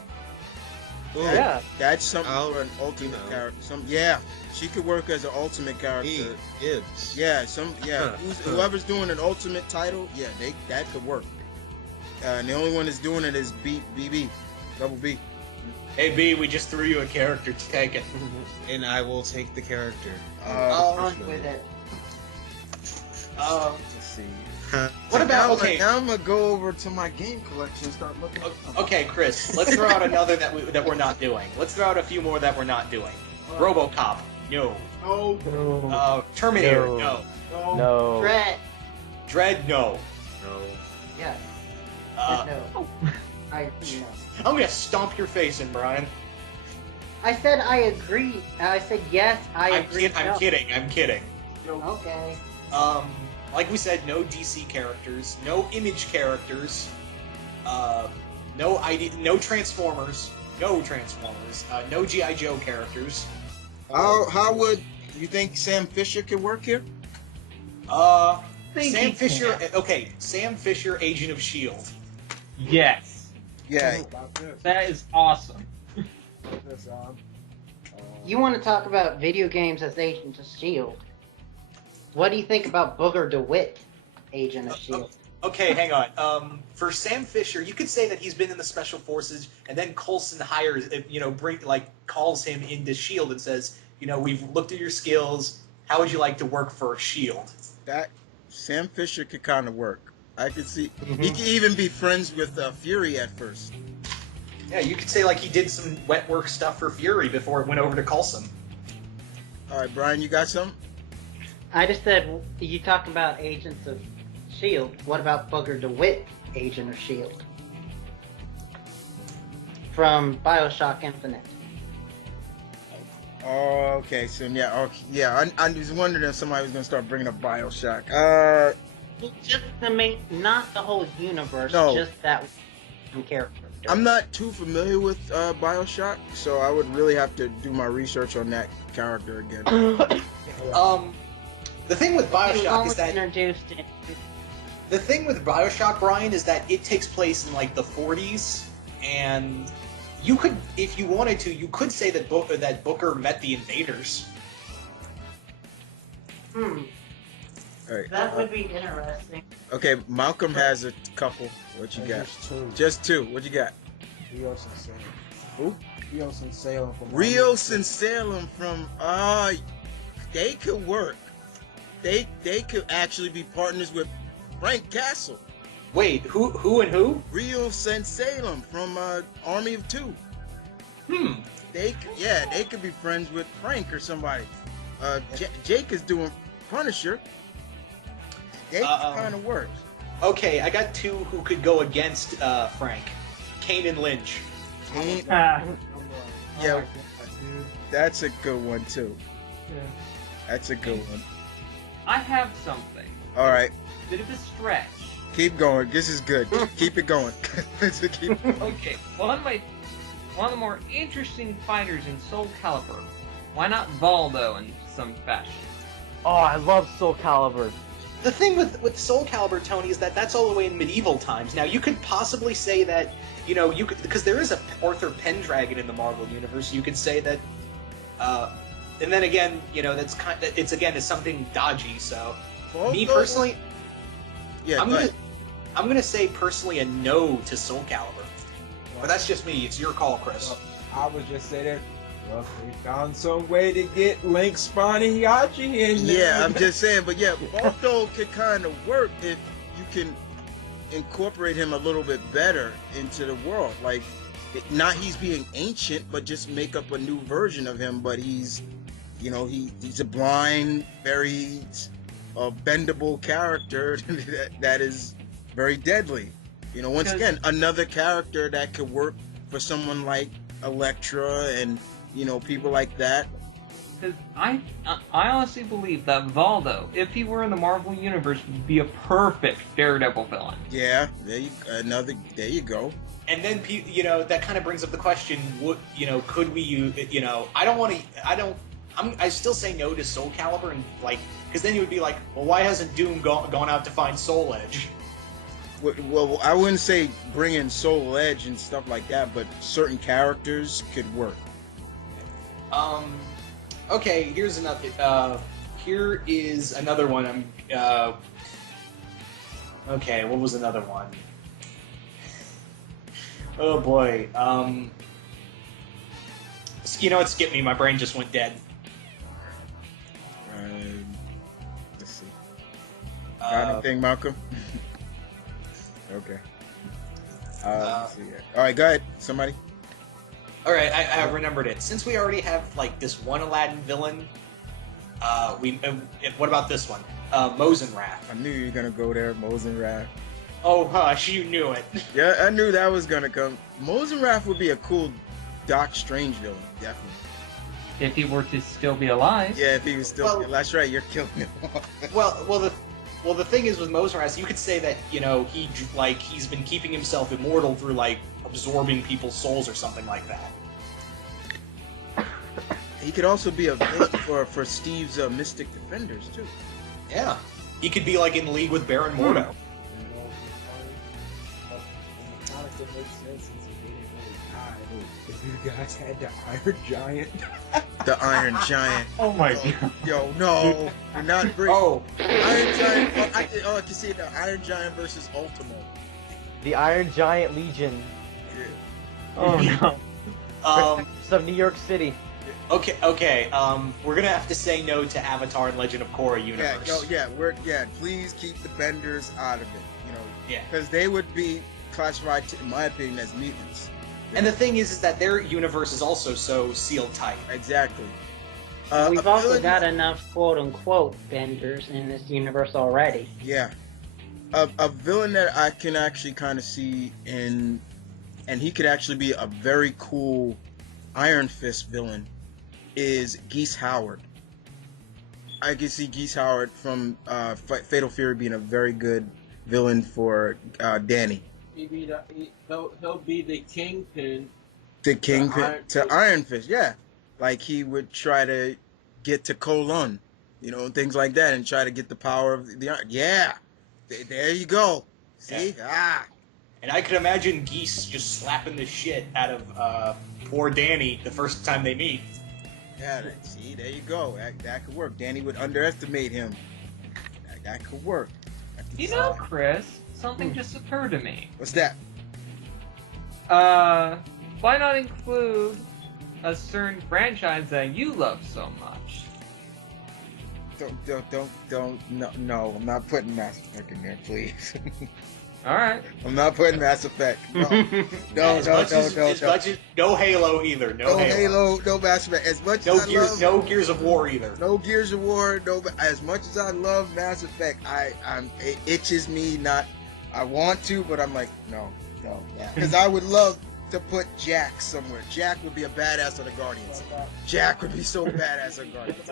Ooh, Yeah. That's something I'll- for an ultimate you know. character. Yeah, she could work as an ultimate character. me, Gibbs. Yeah, whoever's doing an ultimate title, yeah, that could work. And the only one that's doing it is BB, Double B. Hey B, we just threw you a character. Take it. And I will take the character. On with it. Let's see. What about now, okay? Now I'm gonna go over to my game collection and start looking. Okay, Chris. Let's throw out another that we're not doing. Let's throw out a few more that we're not doing. RoboCop. No. No. Terminator. No. No. No. Dread. Dread. No. No. Yes. Uh, No. I no. I'm gonna stomp your face in, Brian. I said I agree. I said yes. I'm agree. kidding. I'm kidding. Okay. Like we said, no DC characters, no Image characters, no Transformers, no GI Joe characters. How would you think Sam Fisher could work here? Think Sam he Fisher. can. Okay, Sam Fisher, Agent of Shield. Yes. Yeah. About this. That is awesome. About this, You want to talk about video games as Agents of S.H.I.E.L.D. What do you think about Booger DeWitt, Agent of S.H.I.E.L.D.? Okay, hang on. For Sam Fisher, you could say that he's been in the Special Forces, and then Coulson hires, calls him into Shield and says, we've looked at your skills. How would you like to work for Shield? That Sam Fisher could kind of work. I could see Mm-hmm. he could even be friends with Fury at first. Yeah, you could say like he did some wet work stuff for Fury before it went over to Coulson. All right, Brian, you got something? I just said, you talked about Agents of S.H.I.E.L.D. What about Booger DeWitt, Agent of S.H.I.E.L.D.? From Bioshock Infinite. Oh, okay. So I was wondering if somebody was gonna start bringing up Bioshock. Just the main, not the whole universe, No. just that one character. I'm not too familiar with Bioshock, so I would really have to do my research on that character again. The thing with He was Bioshock only is that introduced in the thing with Bioshock, Brian, is that it takes place in like the 40s, and you could, if you wanted to, you could say that Booker met the invaders. All right. That would be interesting. Okay, Malcolm has a couple. What you got? Just two. Just two. What you got? Rios and Salem. Who? Rios and Salem from Rios and Salem from they could work. They could actually be partners with Frank Castle. Wait, who and who? Rios and Salem from Army of Two. They could be friends with Frank or somebody. Jake is doing Punisher. They kind of works. Okay, I got two who could go against Frank. Kane and Lynch. Kane- Ah, Yeah, dude. that's a good one too. yeah. That's a good one. I have something. All right, Bit of a stretch. keep going. This is good. Keep it going. Okay, one of the more interesting fighters in Soul Calibur. Why not Valdo in some fashion? Oh, I love Soul Calibur. The thing with Soul Calibur, Tony, is that that's all the way in medieval times. Now, you could possibly say that, you could, because there is a Arthur Pendragon in the Marvel universe. You could say that, and then again, that's it's something dodgy. So, me personally, yeah, I'm gonna say personally a no to Soul Calibur. But that's just me. It's your call, Chris. Well, I would just say that. Well, we found some way to get Link, Spawn, and Yachi in there. Yeah, I'm just saying, but yeah, Balto could kind of work if you can incorporate him a little bit better into the world. Like, not he's being ancient, but just make up a new version of him. But he's a blind, very bendable character that is very deadly. Once again, another character that could work for someone like Elektra and people like that. Because I honestly believe that Valdo, if he were in the Marvel Universe, would be a perfect Daredevil villain. Yeah, there you go. And then that kind of brings up the question: could we I still say no to Soul Calibur, and because then you would be like, well, why hasn't Doom gone out to find Soul Edge? Well, I wouldn't say bring in Soul Edge and stuff like that, but certain characters could work. Okay, here's another. Here is another one. Okay, what was another one? Oh boy. You know what? Skip me. My brain just went dead. Let's see. Got anything, Malcolm? Okay. Let's see. All right, go ahead. Somebody. All right, I remembered it. Since we already have like this one Aladdin villain, what about this one? Mosenrath. I knew you were gonna go there, Mosenrath. Oh hush, you knew it. Yeah, I knew that was gonna come. Mosenrath would be a cool Doc Strange villain, definitely. If he were to still be alive. Yeah, if he was still. Well- That's right. You're killing him. Well, the thing is with Mosenrath, you could say that he's been keeping himself immortal through like absorbing people's souls or something like that. He could also be a villain for Steve's Mystic Defenders too. Yeah, he could be like in league with Baron Mordo. You know, in the comics, it makes sense since he didn't really die. If you guys had the Iron Giant. The Iron Giant. Oh my god. Yo, no, you're not bringing Oh, Iron Giant. I can see it now. Iron Giant versus Ultimo. The Iron Giant Legion. Oh no. Some New York City. okay. We're gonna have to say no to Avatar and Legend of Korra universe. Please keep the Benders out of it. You know, Yeah. because they would be classified, in my opinion, as mutants. And the thing is that their universe is also so sealed tight. Exactly. We've also got enough quote-unquote benders in this universe already. Yeah. A villain that I can actually kind of see in, and he could actually be a very cool Iron Fist villain, is Geese Howard. I can see Geese Howard from Fatal Fury being a very good villain for Danny. He'll be the Kingpin. The Kingpin Iron to Fist. Iron Fist, yeah. Like he would try to get to K'un-Lun, things like that, and try to get the power of the Iron. Yeah, there you go. See, And I could imagine Geese just slapping the shit out of poor Danny the first time they meet. yeah. See, there you go. That could work. Danny would underestimate him. That could work. You know, Chris, something just occurred to me. What's that? Why not include a certain franchise that you love so much? No, I'm not putting Mass Effect in there, please. Alright. I'm not putting Mass Effect. No, As much as no Halo either. No Halo. No Mass Effect. As much No as Gears. I love, No Gears of War either. no Gears of War. No, as much as I love Mass Effect, it itches me not. I want to, but I'm like, no, because I would love to put Jack somewhere. Jack would be a badass of the Guardians. Jack would be so badass of Guardians.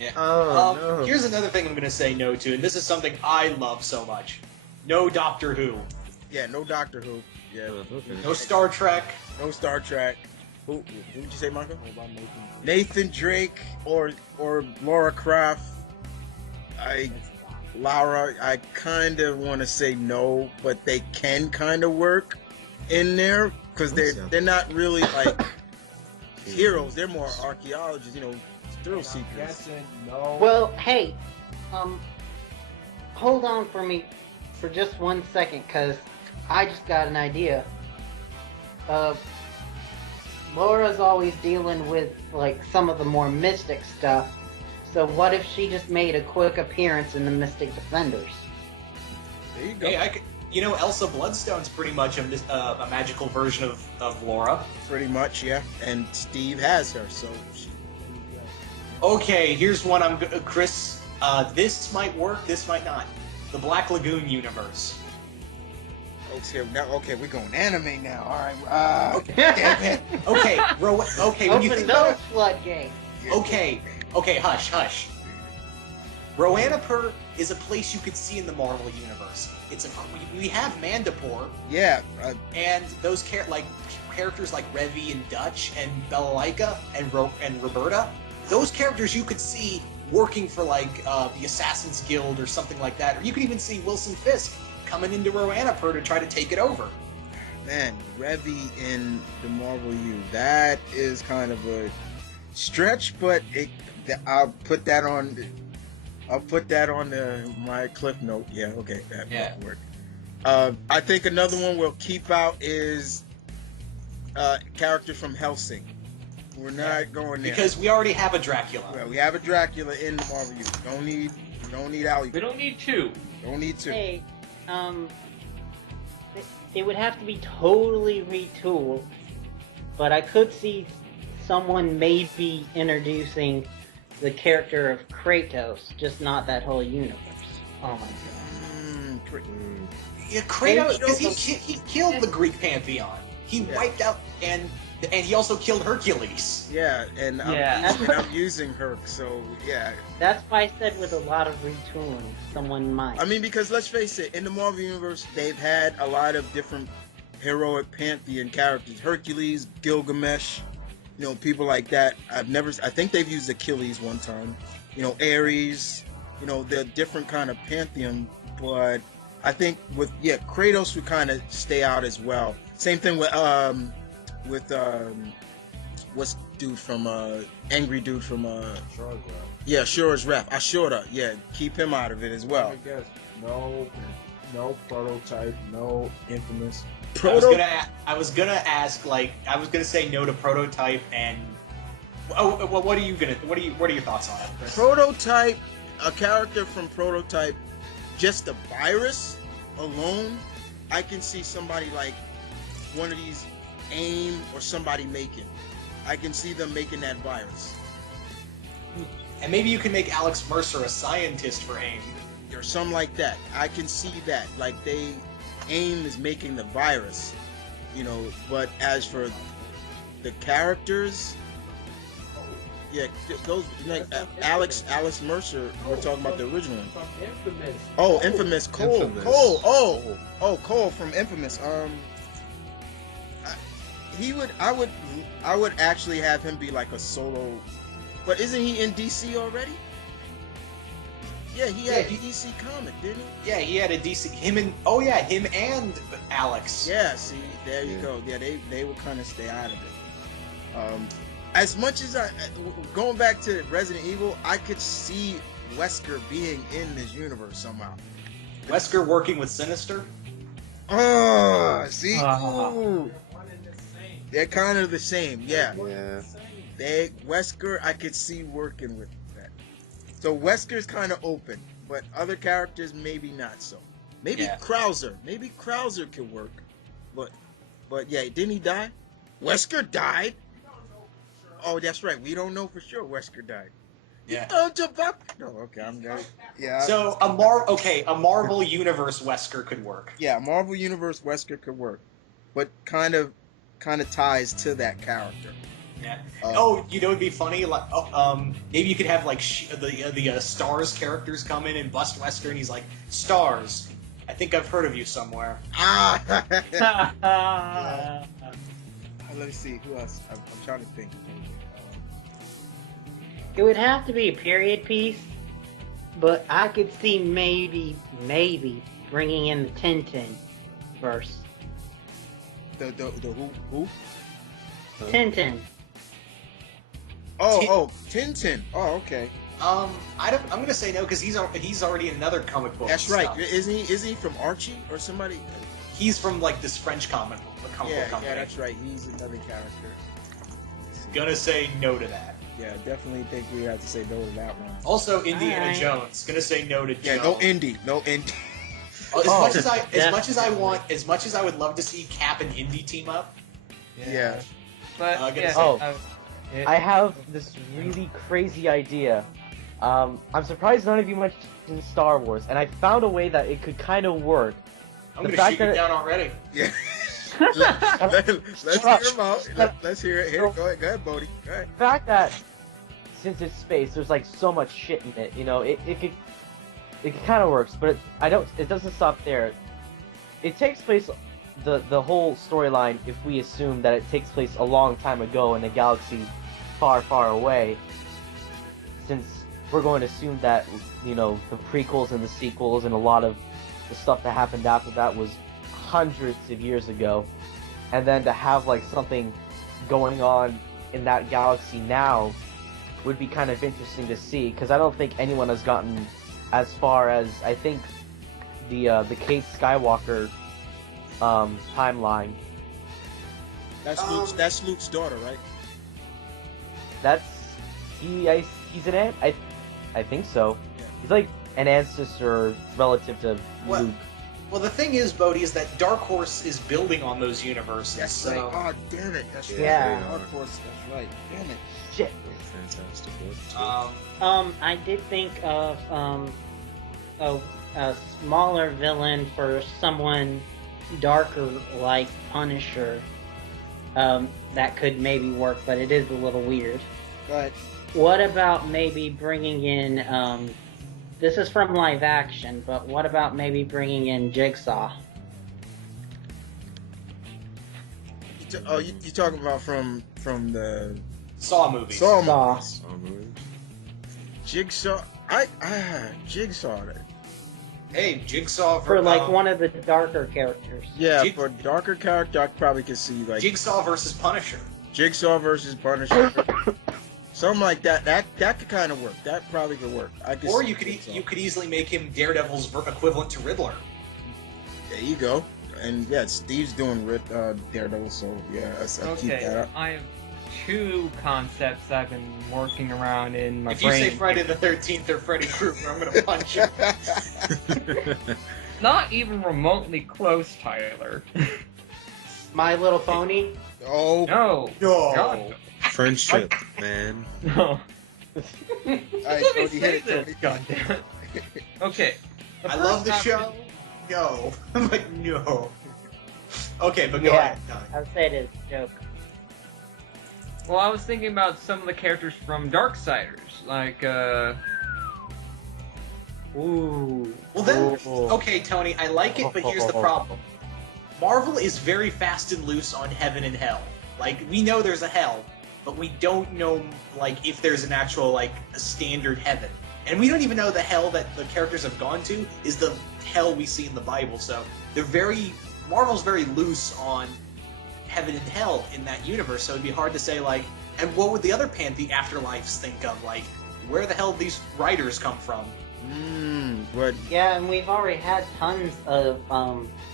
Yeah. Oh, no. Here's another thing I'm going to say no to, and this is something I love so much. No Doctor Who. Yeah, no Doctor Who. Yeah, No Star Trek. no Star Trek. Who did you say, Michael? Nathan Drake or Laura Croft. Laura, I kind of want to say no, but they can kind of work in there because they're not really like heroes. They're more archaeologists, thrill seekers. Guessing no. Well, hey, hold on for me for just 1 second, because I just got an idea. Laura's always dealing with, like, some of the more mystic stuff, so what if she just made a quick appearance in the Mystic Defenders? There you go. Hey, I could. Elsa Bloodstone's pretty much a magical version of Laura. Pretty much, yeah. And Steve has her, so Okay, here's one Chris, this might work, this might not. The Black Lagoon universe. okay, we're going anime now. All right. Okay, damn it. Okay, when you Open think those about floodgates. Okay, hush. Roanapur is a place you could see in the Marvel universe. We have Mandapore, Yeah. and those characters like Revi and Dutch and Bellalaica and Roberta. Those characters you could see working for the Assassin's Guild or something like that, or you could even see Wilson Fisk coming into Roanapur to try to take it over. Man, Revy in the Marvel U, that is kind of a stretch, but I'll put that on. My cliff note. Yeah, okay, that might work. I think another one we'll keep out is character from Helsing. We're not going there because we already have a Dracula. Well, we have a Dracula in the Marvel U. We don't need Ali. We don't need two. Don't need two. Hey, it would have to be totally retooled, but I could see someone maybe introducing the character of Kratos, just not that whole universe. Oh my god. Yeah, Kratos, because he killed the Greek pantheon. He wiped out, and he also killed Hercules. Yeah, and I'm using Herc, so yeah. That's why I said with a lot of retooling, someone might. I mean, because let's face it, in the Marvel Universe, they've had a lot of different heroic pantheon characters. Hercules, Gilgamesh, people like that. I think they've used Achilles one time. Ares, they're different kind of pantheon, but I think Kratos would kind of stay out as well. Same thing with what's dude from angry dude from Shura's Wrath. Ashura, keep him out of it as well. I guess no Prototype, no Infamous. I was gonna ask, I was gonna say no to Prototype, and what are your thoughts on it, Chris? Prototype, a character from Prototype, just the virus alone, I can see somebody like one of these AIM or somebody making. I can see them making that virus. And maybe you can make Alex Mercer a scientist for AIM. Or something like that. I can see that. Like AIM is making the virus, but as for the characters, those Alex Mercer, we're talking about the original one. Infamous. Oh, Infamous. Cole. Cole from Infamous. I would actually have him be like a solo, but isn't he in DC already? Yeah, he had a DC comic, didn't he? Yeah, he had a DC. Him and Alex. Yeah, see, there you go. Yeah, they would kind of stay out of it. As much as going back to Resident Evil, I could see Wesker being in this universe somehow. Wesker working with Sinister? Oh, see? Ooh. They're kind of the same, yeah. Wesker, I could see working with that. So Wesker's kind of open, but other characters maybe not so. Maybe Krauser. Maybe Krauser could work. But yeah, didn't he die? Wesker died? Oh, that's right. We don't know for sure Wesker died. Yeah. No, okay, I'm good. Yeah. So a Marvel Universe Wesker could work. Yeah, Marvel Universe Wesker could work, but kind of ties to that character. Yeah. It'd be funny. Maybe you could have the Stars characters come in and bust Wesker, and he's like, "Stars, I think I've heard of you somewhere." Yeah. Let me see who else. I'm trying to think. It would have to be a period piece, but I could see maybe bringing in the Tintin verse. The who? Tintin. Tintin. Oh, okay. I'm gonna say no because he's already in another comic book. That's right. Is he from Archie or somebody? He's from this French comic book company. Yeah, that's right. He's another character. Gonna say no to that. Yeah, definitely think we have to say no to that one. Also, Indiana Jones. Gonna say no to Jones. Yeah, no Indy. As much as I would love to see Cap and Indy team up. Yeah. But I have this really crazy idea. I'm surprised none of you mentioned Star Wars, and I found a way that it could kind of work. I'm gonna shoot you down already. Yeah. Let's hear him out. Let's hear it. Go ahead, Bodhi. Go ahead. The fact that since it's space, there's so much shit in it. It kind of works, but it doesn't stop there. It takes place, the whole storyline, if we assume that it takes place a long time ago in a galaxy far, far away. Since we're going to assume that the prequels and the sequels and a lot of the stuff that happened after that was hundreds of years ago, and then to have like something going on in that galaxy now would be kind of interesting to see, because I don't think anyone has gotten as far as, I think, the Kate Skywalker timeline. That's Luke's daughter, right? He's an aunt. I think so. Yeah. He's like an ancestor relative to Well, Luke. Well, the thing is, Bodhi, is that Dark Horse is building on those universes. That's so... right. Oh, damn it. That's right. Yeah. Dark Horse, that's right. Damn it. Shit. Fantastic. I did think of a smaller villain for someone darker like Punisher. That could maybe work, but it is a little weird. But What about maybe bringing in, this is from live action, but what about maybe bringing in Jigsaw? you talking about from the Saw movies. Saw Saw. movies. Jigsaw. Jigsaw. Hey, Jigsaw For like one of the darker characters. Yeah, Jig- for a darker character, I probably could see like Jigsaw versus Punisher. Jigsaw versus Punisher. Something like that. That could kind of work. That probably could work. I could Or see you could Jigsaw. you could easily make him Daredevil's equivalent to Riddler. There you go. And yeah, Steve's doing Daredevil, so yeah, I keep that Okay, up. I have two concepts I've been working around in my If you brain. say Friday the 13th or Freddy Krueger, I'm gonna punch you. Not even remotely close, Tyler. My Little Pony? Oh, No. No. God, Friendship, man. no. Alright, Let me Tony, say hit it, this, Tony. goddammit. Okay. I love the first show. No. But no. Okay, but go Yeah. ahead, Tony. I would say it is a joke. Well, I was thinking about some of the characters from Darksiders, like, Ooh. Well then, Ooh. okay, Tony, I like it, but here's the problem. Marvel is very fast and loose on heaven and hell. Like, we know there's a hell, but we don't know, like, if there's an actual, like, a standard heaven. And we don't even know the hell that the characters have gone to is the hell we see in the Bible, so Marvel's very loose on heaven and hell in that universe, so it'd be hard to say, like, and what would the other afterlives think of? Like, where the hell these writers come from? but Yeah, and we've already had tons of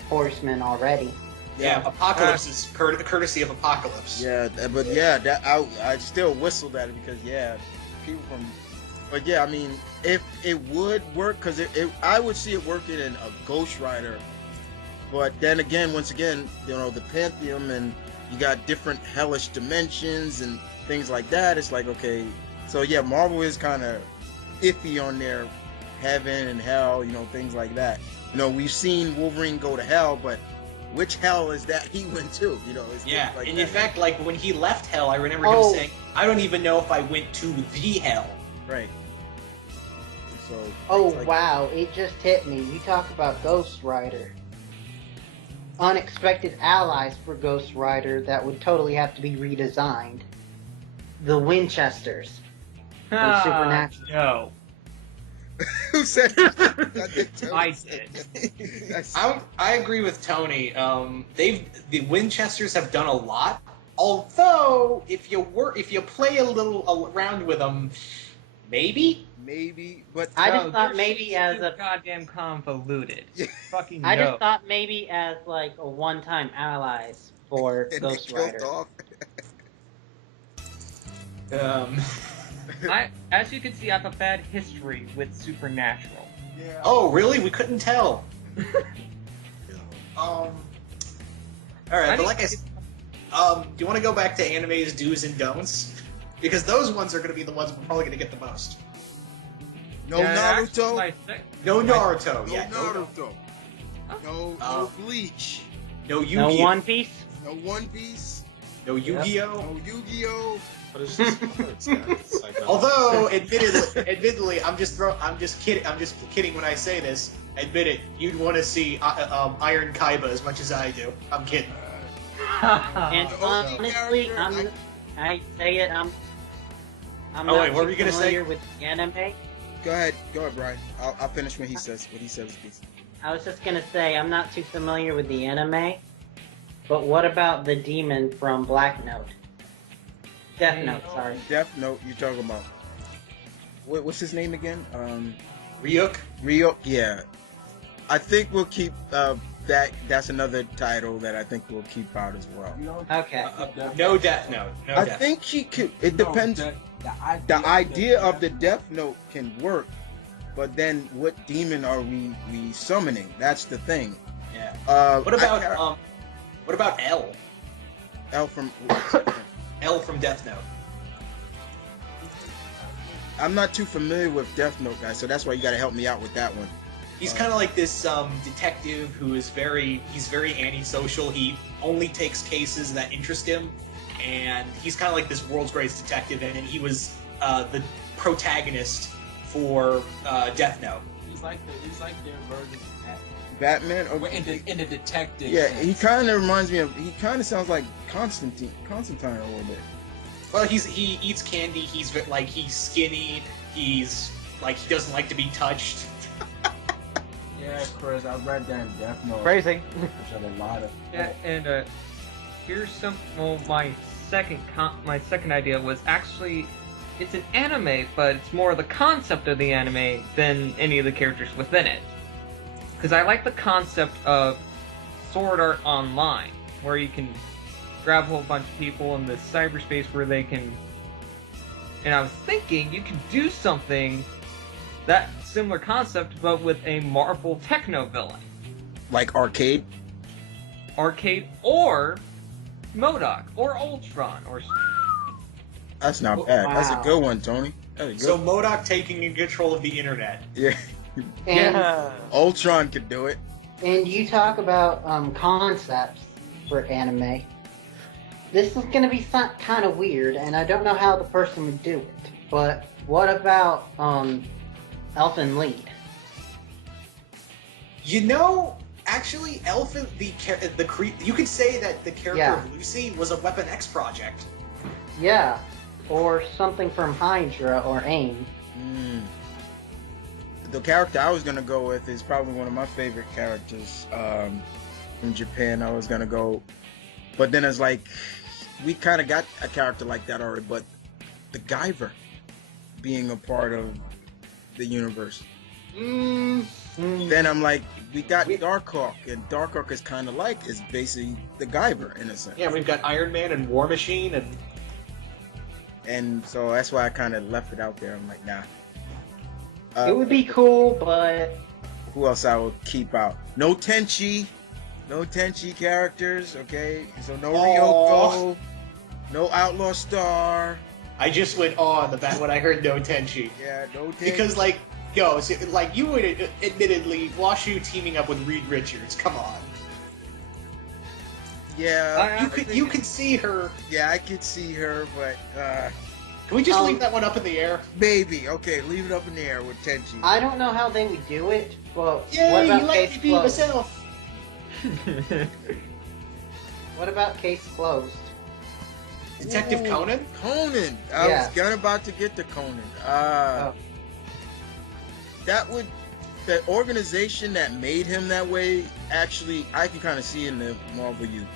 horsemen already. Yeah, Apocalypse is courtesy of Apocalypse. yeah, but yeah, that I still whistled at it because yeah, people from. But yeah, I mean, if it would work, because I would see it working in a Ghost Rider. But then again, once again, you know, the Pantheon, and you got different hellish dimensions and things like that. It's like, okay, so yeah, Marvel is kind of iffy on their heaven and hell, you know, things like that. You know, we've seen Wolverine go to hell, but which hell is that he went to? You know, it's Yeah, things like and that. in fact, like, when he left hell, I remember him saying, I don't even know if I went to the hell. Right. So. Oh, things like- wow, it just hit me. You talk about Ghost Rider. Unexpected allies for Ghost Rider that would totally have to be redesigned. The Winchesters. Ah, Supernatural. no. Who said that? I did. I agree with Tony. The Winchesters have done a lot. Although, if you play a little around with them, maybe. Maybe, but I No, just thought they're maybe so as a goddamn convoluted. Yeah. Fucking I no. just thought maybe as like a one-time allies for and Ghost they killed Rider. off. As you can see, I have a bad history with Supernatural. Yeah. Oh, really? We couldn't tell. All right, but like I said, do you want to go back to anime's do's and don'ts? Because those ones are going to be the ones we're probably going to get the most. No Yeah, actually, Naruto. No Naruto. No Yeah, Naruto. No Bleach. no No Yu-Gi-Oh. One Piece? No One Piece. No Yu-Gi-Oh. No Yu-Gi-Oh. What is this? It's like, Although, admittedly, I'm just kidding when I say this. Admit it, you'd want to see Iron Kaiba as much as I do. I'm kidding. And the honestly, character, I say it, I'm Oh, not wait, what were you gonna say? familiar with anime. Go ahead, Brian. I'll finish when he says his piece. I was just gonna say, I'm not too familiar with the anime, but what about the demon from Black Note? Death Note, sorry. Death Note, you're talking about. What's his name again? Ryuk? Ryuk, yeah. I think we'll keep that. That's another title that I think we'll keep out as well. You know, Okay. No Death Note. No I Death think he could. It no, depends. the idea of the Death Note can work, but then what demon are we summoning? That's the thing. Yeah. What about L? L from? L from Death Note. I'm not too familiar with Death Note, guys, so that's why you got to help me out with that one. He's kind of like this detective who is very antisocial. He only takes cases that interest him, and he's kind of like this world's greatest detective. And he was the protagonist for Death Note. He's like their version of Batman? Batman. In the detective. Yeah, sense. he kind of reminds me of. He kind of sounds like Constantine a little bit. Well, he eats candy. He's skinny. He's like he doesn't like to be touched. Yeah, Chris, I read that in Death Note. Phrasing. Which had a lot of. Yeah, and here's some. Well, my second idea was actually it's an anime, but it's more the concept of the anime than any of the characters within it. Because I like the concept of Sword Art Online, where you can grab a whole bunch of people in this cyberspace where they can. And I was thinking you could do something that similar concept, but with a Marvel techno villain. Like Arcade? Arcade or MODOK or Ultron or. That's not bad. Wow. That's a good one, Tony. That's a good So one. MODOK taking control of the internet. Yeah. And, Yeah. Ultron could do it. and you talk about concepts for anime. This is gonna be kind of weird, and I don't know how the person would do it. But what about Elfin Lead? You know, actually, Elfin, you could say that the character Yeah. of Lucy was a Weapon X project. Yeah, or something from Hydra or AIM. The character I was gonna go with is probably one of my favorite characters from Japan. I was gonna go, but then it's like we kind of got a character like that already. But the Guyver being a part of the universe, then I'm like, we got Darkhawk, and Darkhawk is kind of like is basically the Guyver in a sense. Yeah, we've got Iron Man and War Machine And so that's why I kind of left it out there. I'm like, nah. It would be cool, but Who else I would keep out? No Tenchi characters, okay? So no Ryoko, no Outlaw Star. I just went on the back when I heard No Tenchi. Yeah, no Tenchi. Because, you would admittedly, Washu teaming up with Reed Richards, come on. Yeah, You could see her. yeah, I could see her, but Can we just leave that one up in the air? maybe. Okay, leave it up in the air with Tenchi. I don't know how they would do it. But what Yeah, about you let case me be closed? myself. What about case closed? Detective Ooh, Conan? Conan. I Yeah. was gonna about to get to Conan. Oh. That would, the organization that made him that way, actually, I can kind of see in the Marvel U.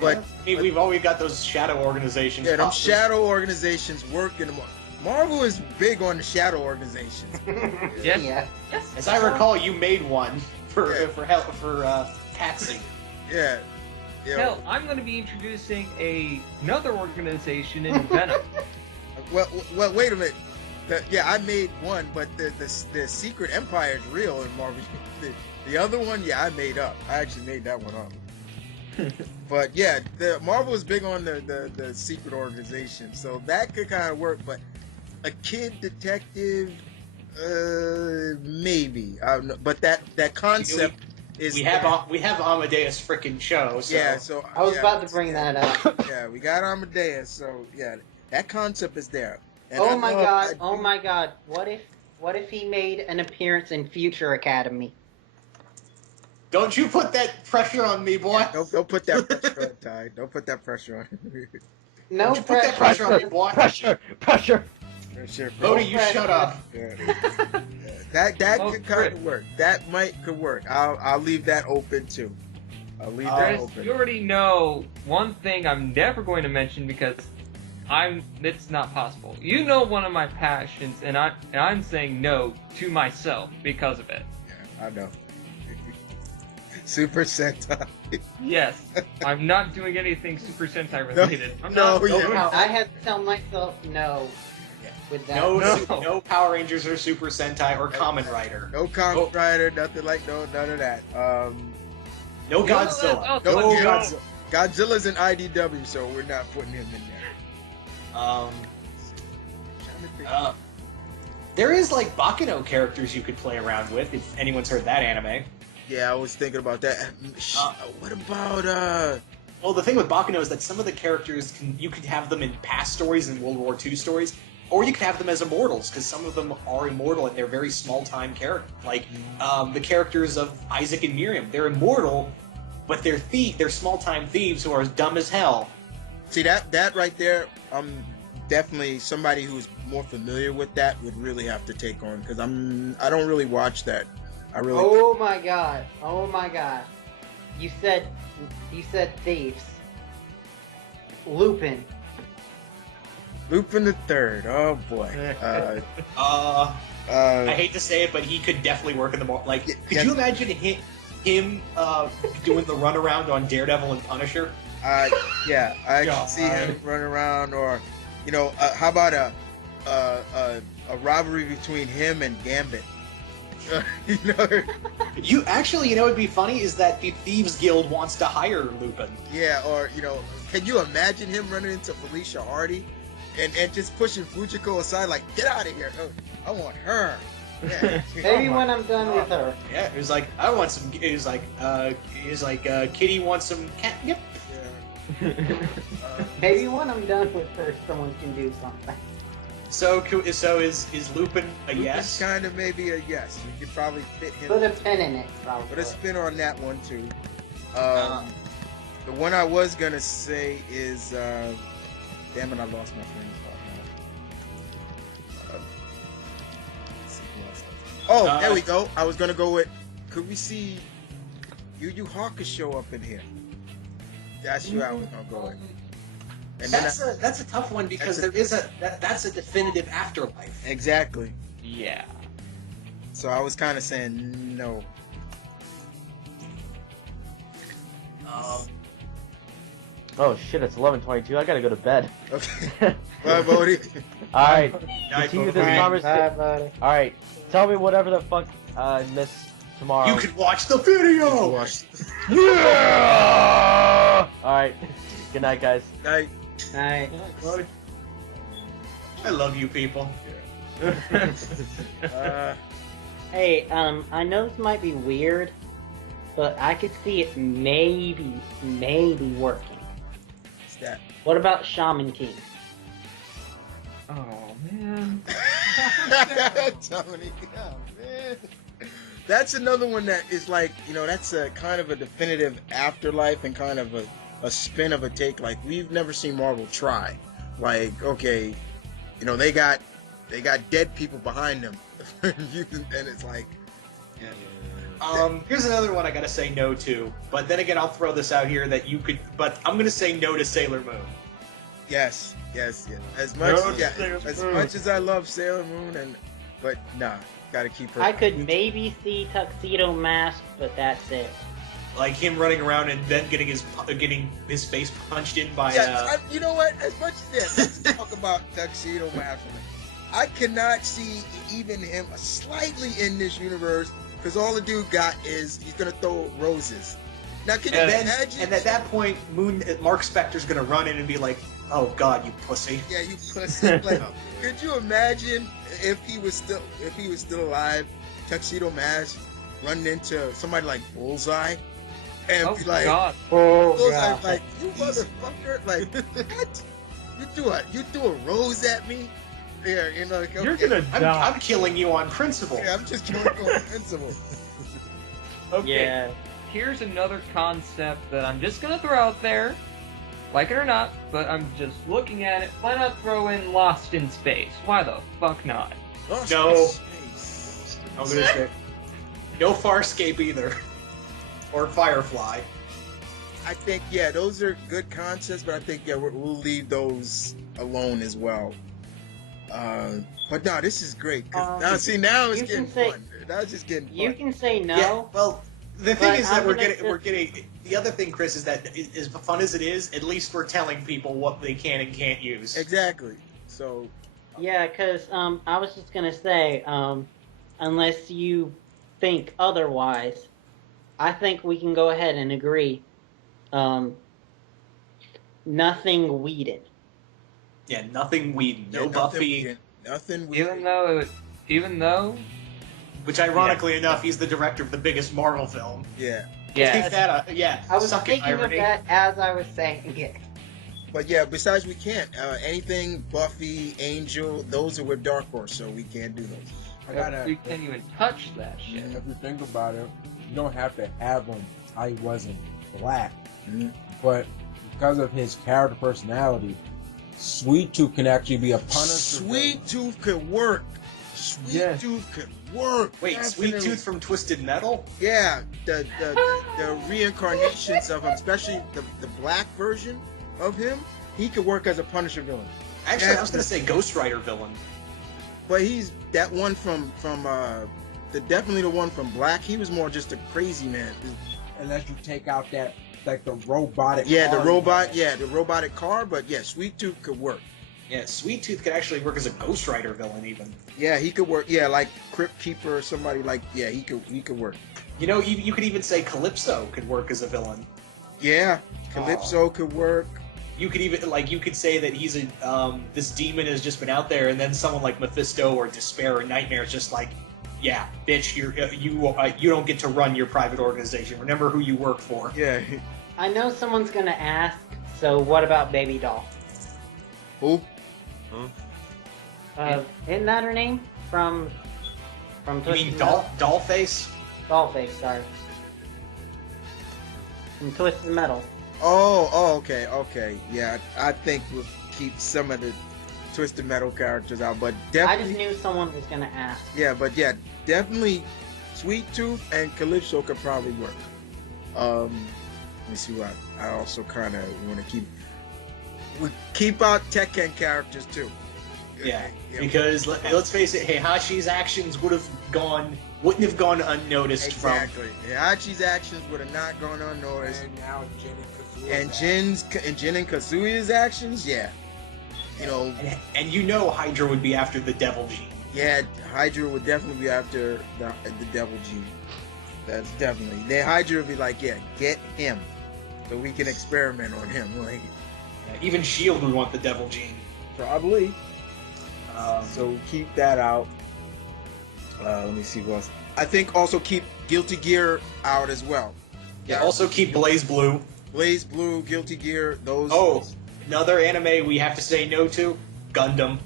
But I mean, we've always got those shadow organizations. yeah, them Pop- shadow organizations work in the Marvel is big on the shadow organizations. Yes. Yeah. Yes. As I recall, you made one for Patsy. Yeah. Yeah. Hell, I'm going to be introducing another organization in Venom. Well, wait a minute. Yeah, I made one, but the Secret Empire is real in Marvel. The other one, yeah, I made up. I actually made that one up. But yeah, the Marvel is big on the secret organization, so that could kind of work. But a kid detective, maybe. But that concept is We have Amadeus frickin' show. So. yeah. So I was yeah, about to bring that up. Yeah, we got Amadeus. So yeah, that concept is there. And Oh I my love- god! I Oh do- my god! What if he made an appearance in Future Academy? Don't you put that pressure on me, boy. Don't put that pressure on, Ty. Don't put that pressure on. No Don't you put that pressure. pressure on me, boy. Pressure. For sure. Bodhi, you shut up. Yeah. That Oh, could kind Chris. of work. That could work. I'll leave that open too. I'll leave that Chris, open. you already know one thing I'm never going to mention because it's not possible. You know one of my passions, and I'm saying no to myself because of it. I know. Super Sentai. Yes, I'm not doing anything Super Sentai related. I'm no, not. yeah. No, I have to tell myself no with that. No Power Rangers or Super Sentai or Kamen Rider. No Kamen Rider, nothing like none of that. No You know Godzilla. what No else? Godzilla. Godzilla's an IDW, so we're not putting him in there. There is like Bakuno characters you could play around with if anyone's heard that anime. Yeah, I was thinking about that. What about Well, the thing with Bakuno is that some of the characters you could have them in past stories and World War II stories, or you could have them as immortals because some of them are immortal and they're very small-time characters. Like the characters of Isaac and Miriam, they're immortal, but they're small-time thieves who are dumb as hell. See that right there? Definitely somebody who's more familiar with that would really have to take on because I don't really watch that. I really. Oh my god! Oh my god! You said thieves. Lupin. Lupin the Third. Oh boy. I hate to say it, but he could definitely work in the like. Could you imagine him doing the runaround on Daredevil and Punisher? Yeah, I can see him run around, or how about a robbery between him and Gambit? It'd be funny is that the Thieves Guild wants to hire Lupin. Yeah, or can you imagine him running into Felicia Hardy and just pushing Fujiko aside like, get out of here? Oh, I want her. Yeah. Maybe when I'm done with her. Yeah, it was like I want some. It was like Kitty wants some catnip. Yeah. Maybe when I'm done with her, someone can do something. So is Lupin a yes? Kind of maybe a yes. You could probably fit him. Put a pin in it, probably. Put a spin on that one too. The one I was gonna say is damn it, I lost my train of thought now. Let's see who else. Oh, there we go. I was gonna go with. Could we see Yu Yu Hakusho up in here? That's who I was gonna go with. And that's a tough one because that's a definitive afterlife. Exactly. Yeah. So I was kind of saying no. Oh shit! It's 11:22. I gotta go to bed. Okay. Bye, Bodhi. All right. Night, Continue this Bodhi. conversation. Bye, buddy. All right. Tell me whatever the fuck I missed tomorrow. You could watch the video. Yeah! All right. Good night, guys. Night. Night. I love you people. Hey, I know this might be weird, but I could see it maybe working. What's that? What about Shaman King? Oh man. Tony, oh, man. That's another one that is like, that's a kind of a definitive afterlife and kind of a spin of a take. Like, we've never seen Marvel try. Like, okay, they got dead people behind them. And it's like, Here's another one I gotta say no to, but then again I'll throw this out here that you could, but I'm gonna say no to Sailor Moon. yes. As much as I love Sailor Moon, but nah, gotta keep her. I could maybe see Tuxedo Mask, but that's it. Like him running around and then getting his face punched in by. You know what? As much as let's talk about Tuxedo Mask. I cannot see even him slightly in this universe because all the dude got is he's gonna throw roses. Now, can you imagine? And at that point, Mark Spector's gonna run in and be like, "Oh God, you pussy!" Yeah, you pussy. Like, could you imagine if he was still alive? Tuxedo Mask running into somebody like Bullseye and be like, God. Bullseye, like, you motherfucker, like what? You threw a rose at me? Yeah, okay. You're gonna die. I'm killing you on principle. Yeah, I'm just killing you on principle. Okay. Yeah. Here's another concept that I'm just gonna throw out there. like it or not, but I'm just looking at it. Why not throw in Lost in Space? Why the fuck not? Lost No. in Space. I'm gonna say no Farscape either, or Firefly. I think, yeah, those are good concepts, but I think, yeah, we'll leave those alone as well. But no, this is great. 'Cause now, see, now it's you can getting say- fun. Now it's just getting fun. You can say no. Yeah, well, the thing But is that I'm we're gonna getting. just- The other thing, Chris, is that as fun as it is, at least we're telling people what they can and can't use. Exactly. So, Yeah, because I was just gonna say, unless you think otherwise, I think we can go ahead and agree. Nothing Whedon. Yeah, nothing Whedon, no yeah, Buffy. Nothing weird. Even though, Which, ironically enough, he's the director of the biggest Marvel film. Yeah. Take that, I was suck it, thinking of irony. that as I was saying it. But yeah, besides we can't. Anything Buffy, Angel, those are with Dark Horse, so we can't do those. I gotta. you can't even touch that shit. If you think about it, you don't have to have him how he wasn't black, Mhm. but because of his character personality, Sweet Tooth can actually be a Punisher. Sweet Tooth could work. Sweet Yeah. Tooth could work. Wait, Sweet Definitely. Tooth from Twisted Metal? Yeah, the reincarnations of him, especially the black version of him, he could work as a Punisher villain. Actually, I was gonna say Ghost Rider villain. But he's that one from definitely the one from Black. He was more just a crazy man. Unless you take out that, like, the robotic. Yeah, the car robot. he had. Yeah, the robotic car. But yeah, Sweet Tooth could work. Yeah, Sweet Tooth could actually work as a Ghost Rider villain, even. Yeah, he could work. Yeah, like Crypt Keeper or somebody like. Yeah, he could work. You know, you could even say Calypso could work as a villain. Yeah, Calypso could work. You could even you could say that he's a this demon has just been out there, and then someone like Mephisto or Despair or Nightmare is just like, yeah, bitch, you don't get to run your private organization. Remember who you work for. Yeah. I know someone's gonna ask, so what about Baby Doll? Who? Isn't that her name? From You Twisted mean Metal? Dollface? Dollface, sorry. From Twisted Metal. Oh, okay. Yeah, I think we'll keep some of the Twisted Metal characters out, but I definitely. just knew someone was gonna ask. Yeah, but yeah, definitely Sweet Tooth and Calypso could probably work. Let me see what I also kind of want to keep out Tekken characters too. Yeah, because let's face it, Heihashi's actions wouldn't have gone unnoticed exactly. Heihachi's actions would have not gone unnoticed. And now Jin and Kazuya's actions, yeah. You know, and you know Hydra would be after the Devil Gene. yeah, Hydra would definitely be after the Devil Gene. That's definitely. Then Hydra would be like, yeah, get him, so we can experiment on him. Like, Even Shield would want the Devil Gene. probably. So keep that out. Let me see what else. I think also keep Guilty Gear out as well. Yeah. Also keep Blaze Blue. Blaze Blue, Guilty Gear, those. Oh, another anime we have to say no to: Gundam.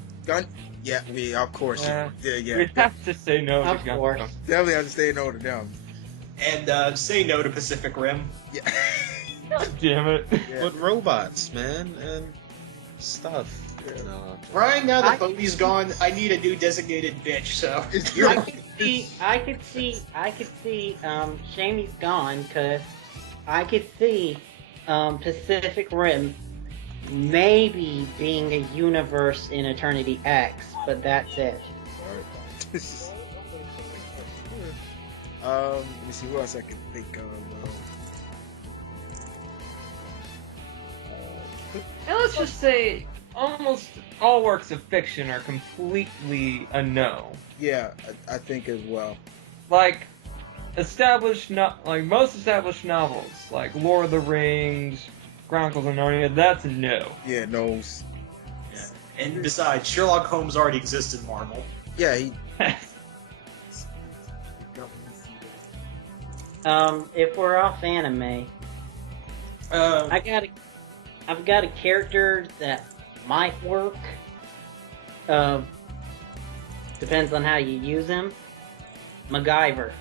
Yeah, we of course. Yeah. Yeah. We have to say no Of to course. Gundam. Definitely have to say no to them. And say no to Pacific Rim. Yeah. God damn it. Yeah. With robots, man, and stuff. Yeah. No. Ryan, now that I- Bodhi's gone, I need a new designated bitch. So I could see, Shamey's gone, because I could see, Pacific Rim maybe being a universe in Eternity X, but that's it. Let me see what else I can think of. And let's just say almost all works of fiction are completely a no. Yeah, I think as well. Like most established novels, like Lord of the Rings, Chronicles of Narnia, that's a no. Yeah, no. and besides, Sherlock Holmes already exists in Marvel. Yeah, he. If we're off anime, I've got a character that might work. Depends on how you use him. MacGyver.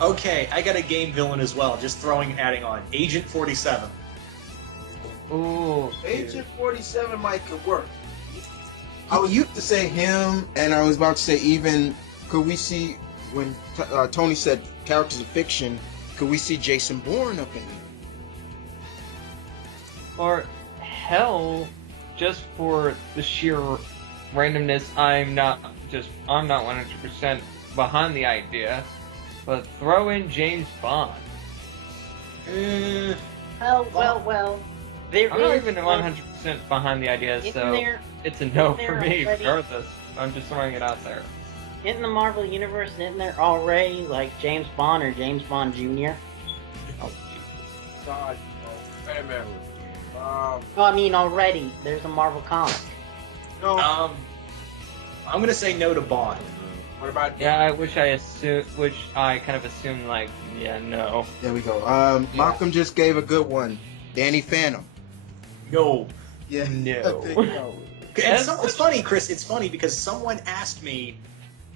Okay, I got a game villain as well. Just adding on Agent 47. Ooh. Agent 47 might could work. I was used to say him, and I was about to say even could we see when Tony said characters of fiction? Could we see Jason Bourne up in here? Or hell, just for the sheer randomness, I'm not 100% behind the idea, but throw in James Bond. Well. There I'm not is even 100% behind the idea, Isn't so there- it's a no isn't for there me, already- regardless. I'm just throwing it out there. in the Marvel Universe, isn't there already like James Bond or James Bond Jr.? Oh, God, no. Wait a minute. Oh, I mean already. There's a Marvel comic. No. I'm gonna say no to Bond. What about yeah, I wish I kind of assumed, like, yeah, no. There we go. Malcolm just gave a good one. Danny Phantom. No. Yeah. No. And it's funny, Chris. It's funny because someone asked me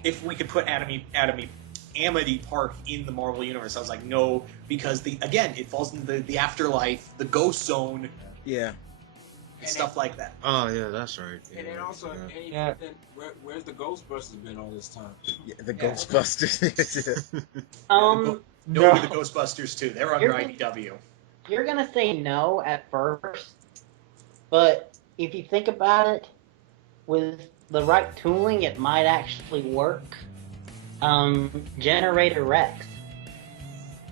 if we could put Amity Park in the Marvel Universe. I was like, no, because it falls into the afterlife, the ghost zone, Yeah. and stuff like that. Oh yeah, that's right. And then also, Yeah. where's the Ghostbusters been all this time? Yeah, the Ghostbusters. No No. to the Ghostbusters too. They're under IDW. You're gonna say no at first, but if you think about it, with the right tooling, it might actually work. Generator Rex.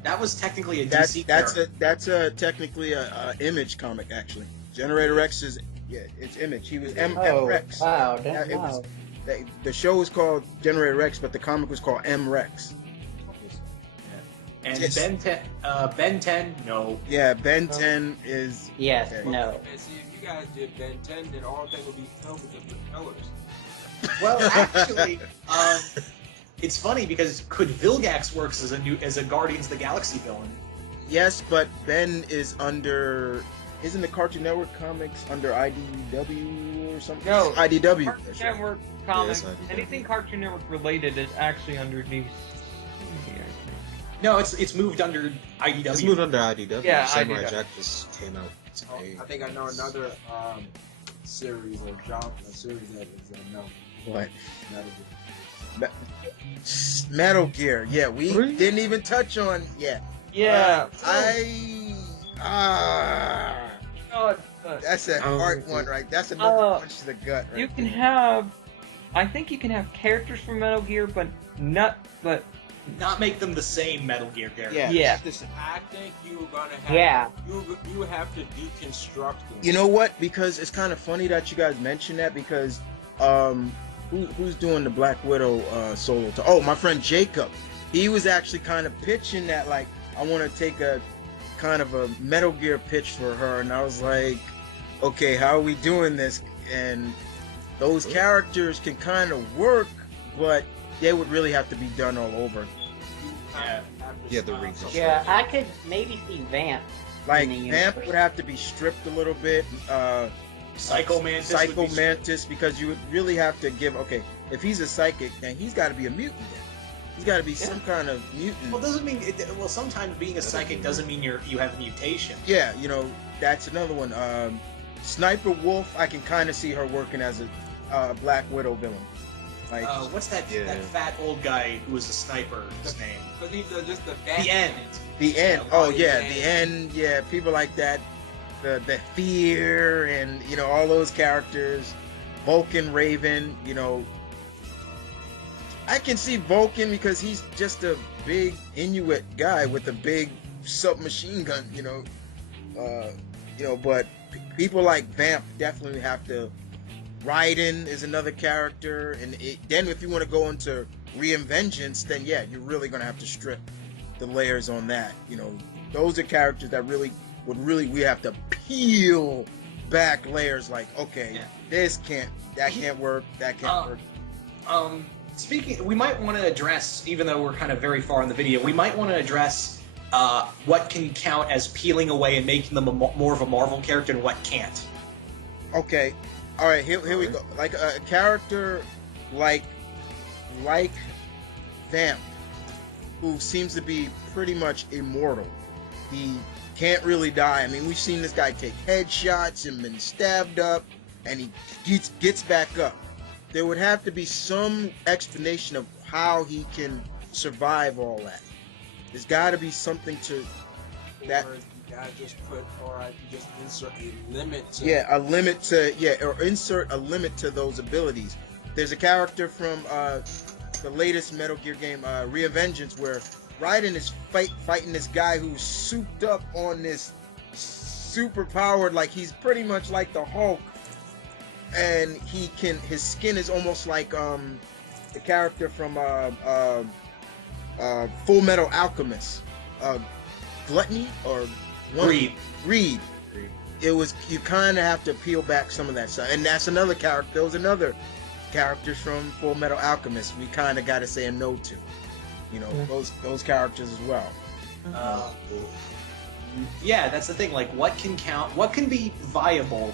That was technically a DC character. That's technically a Image comic actually. Generator Rex is it's Image. He was M Rex. Wow, It was the show was called Generator Rex, but the comic was called M Rex. And Yes. Ben 10, no. Yeah, Ben 10 is Yes, okay. no. And see, if you guys did Ben 10, then all things would be filled with different colors. Well, actually, it's funny because could Vilgax works as a Guardians of the Galaxy villain? Yes, but Ben is under. Isn't the Cartoon Network comics under IDW or something? No. IDW. Cartoon that's right. Network comics, Yes, I do. anything Cartoon Network related is actually under DC. No, it's moved under IDW. It's moved under IDW. Yeah, Samurai IDW. Jack just came out today. I think I know another series or series that is no. What? Not Metal Gear. Yeah, we didn't even touch on. Yeah. Yeah. Oh, That's a Oh, hard okay. one, right? That's another Uh, punch to the gut. Right you can there. have, I think you can have characters from Metal Gear, but not Not make them the same Metal Gear character. Yeah. Yeah. This- I think you were gonna have. Yeah. You would have to deconstruct them. You know what? Because it's kind of funny that you guys mentioned that because who's doing the Black Widow solo? Oh, my friend Jacob. He was actually kind of pitching that like I want to take a kind of a Metal Gear pitch for her, and I was like, okay, how are we doing this? And those characters can kind of work, but they would really have to be done all over. Yeah, the reconstruction. Yeah, I could maybe see Vamp. Like in the Vamp universe. would have to be stripped a little bit. Psycho Mantis. Psycho would be- Mantis, because you would really have to give. Okay, if he's a psychic, then he's got to be a mutant. Then he's got to be some kind of mutant. Well, doesn't mean. Well, sometimes being a psychic doesn't mean you have a mutation. Yeah, that's another one. Sniper Wolf, I can kind of see her working as a Black Widow villain. Like, What's that Yeah. that fat old guy who was a sniper? His name. Because these are just the The End. the end. Yeah, Oh the yeah, end. the end. Yeah, people like that. The fear and all those characters. Vulcan, Raven. I can see Vulcan because he's just a big Inuit guy with a big submachine gun. But people like Vamp definitely have to. Raiden is another character, and then if you want to go into Reinvengeance, then yeah, you're really gonna have to strip the layers on that. Those are characters that we have to peel back layers. Like, okay, Yeah. that can't work, that can't work. Speaking, we might want to address, even though we're kind of very far in the video, we might want to address what can count as peeling away and making them more of a Marvel character and what can't. Okay, all right, here we go. Like a character like Vamp who seems to be pretty much immortal. He can't really die. I mean, we've seen this guy take headshots and been stabbed up, and he gets back up. There would have to be some explanation of how he can survive all that. There's got to be something to that. Or you gotta just put, or you just insert a limit to. Yeah, a limit to or insert a limit to those abilities. There's a character from the latest Metal Gear game, Revengeance, where Raiden is fighting this guy who's souped up on this super powered, like he's pretty much like the Hulk, and his skin is almost like the character from Full Metal Alchemist, Gluttony or Reed. It was, you kind of have to peel back some of that stuff, and that's another character. There was another characters from Full Metal Alchemist we kind of got to say a no to, those characters as well. Yeah, that's the thing. Like, what can be viable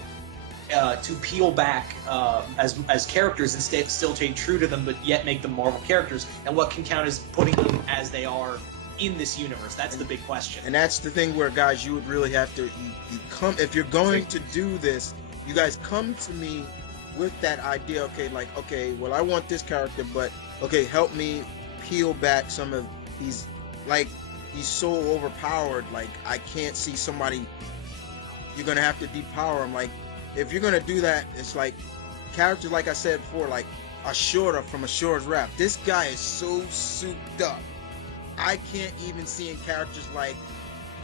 to peel back as characters and still take true to them, but yet make them Marvel characters, and what can count as putting them as they are in this universe? That's the big question. And that's the thing where, guys, you would really have to you come, if you're going to do this, you guys come to me with that idea. Okay, well, I want this character, but okay, help me peel back some of these. Like, he's so overpowered, like I can't see somebody. You're gonna have to depower him. Like, if you're gonna do that, it's like characters, like I said before, like Ashura from Ashura's Wrath. This guy is so souped up. I can't even see in characters like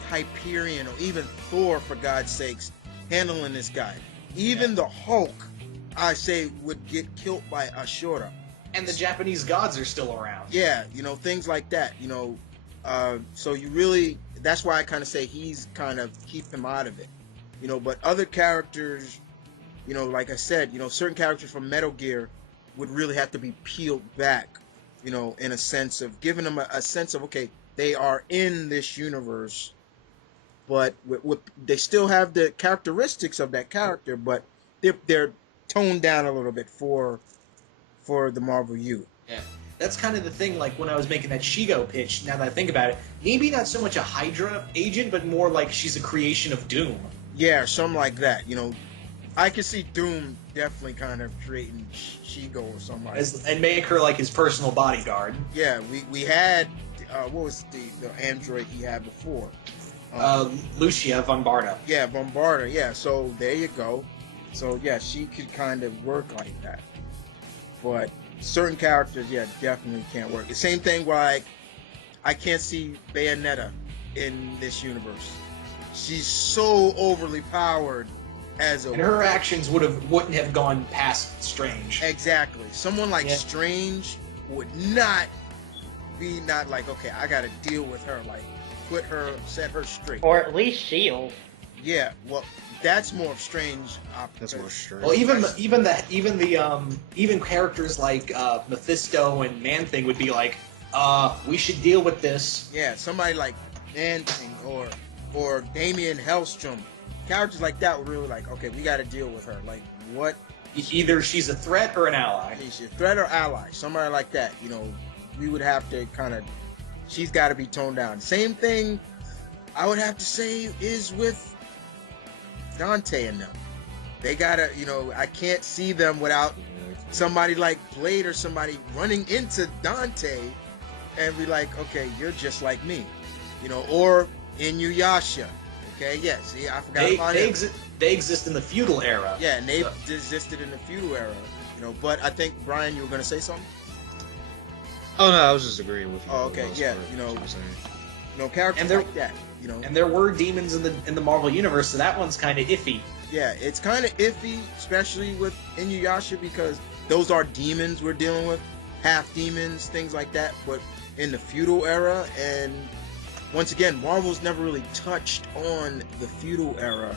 Hyperion or even Thor, for God's sakes, handling this guy. Even the Hulk, I say, would get killed by Ashura. And the Japanese gods are still around. Yeah, things like that. So you really, that's why I kind of say he's kind of keep him out of it. But other characters, like I said, certain characters from Metal Gear would really have to be peeled back, in a sense of giving them a sense of, okay, they are in this universe, but they still have the characteristics of that character, but they're toned down a little bit for the Marvel U. Yeah. That's kind of the thing, like, when I was making that Shigo pitch, now that I think about it, maybe not so much a Hydra agent, but more like she's a creation of Doom. Yeah, something like that, I could see Doom definitely kind of creating Shigo or something like that. And make her, like, his personal bodyguard. Yeah, we had, what was the android he had before? Lucia von Barda. Yeah, von Barda, yeah, so there you go. So, yeah, she could kind of work like that. But certain characters, yeah, definitely can't work. The same thing where I can't see Bayonetta in this universe. She's so overly powered as a... And her actions wouldn't have gone past Strange. Exactly. Someone like Strange would not be like, okay, I gotta deal with her. Like, set her straight. Or at least Shield. Yeah, well, that's more of Strange. That's more Strange. Well, even characters like Mephisto and Man-Thing would be like, we should deal with this. Yeah, somebody like Man-Thing or Damian Hellstrom. Characters like that were really like, okay, we got to deal with her. Like, what? Either she's a threat or an ally. She's a threat or ally. Somebody like that. We would have to kind of. She's got to be toned down. Same thing, I would have to say, is with Dante and them. They gotta, I can't see them without somebody like Blade or somebody running into Dante and be like, okay, you're just like me, or Inuyasha. Okay, yeah, see, I forgot about it. They exist in the feudal era. Yeah, and they existed in the feudal era, but I think, Brian, you were going to say something? Oh, no, I was just agreeing with you. Oh, okay, yeah, characters like that, And there were demons in the Marvel Universe, so that one's kind of iffy. Yeah, it's kind of iffy, especially with Inuyasha, because those are demons we're dealing with, half demons, things like that, but in the feudal era, and once again, Marvel's never really touched on the feudal era,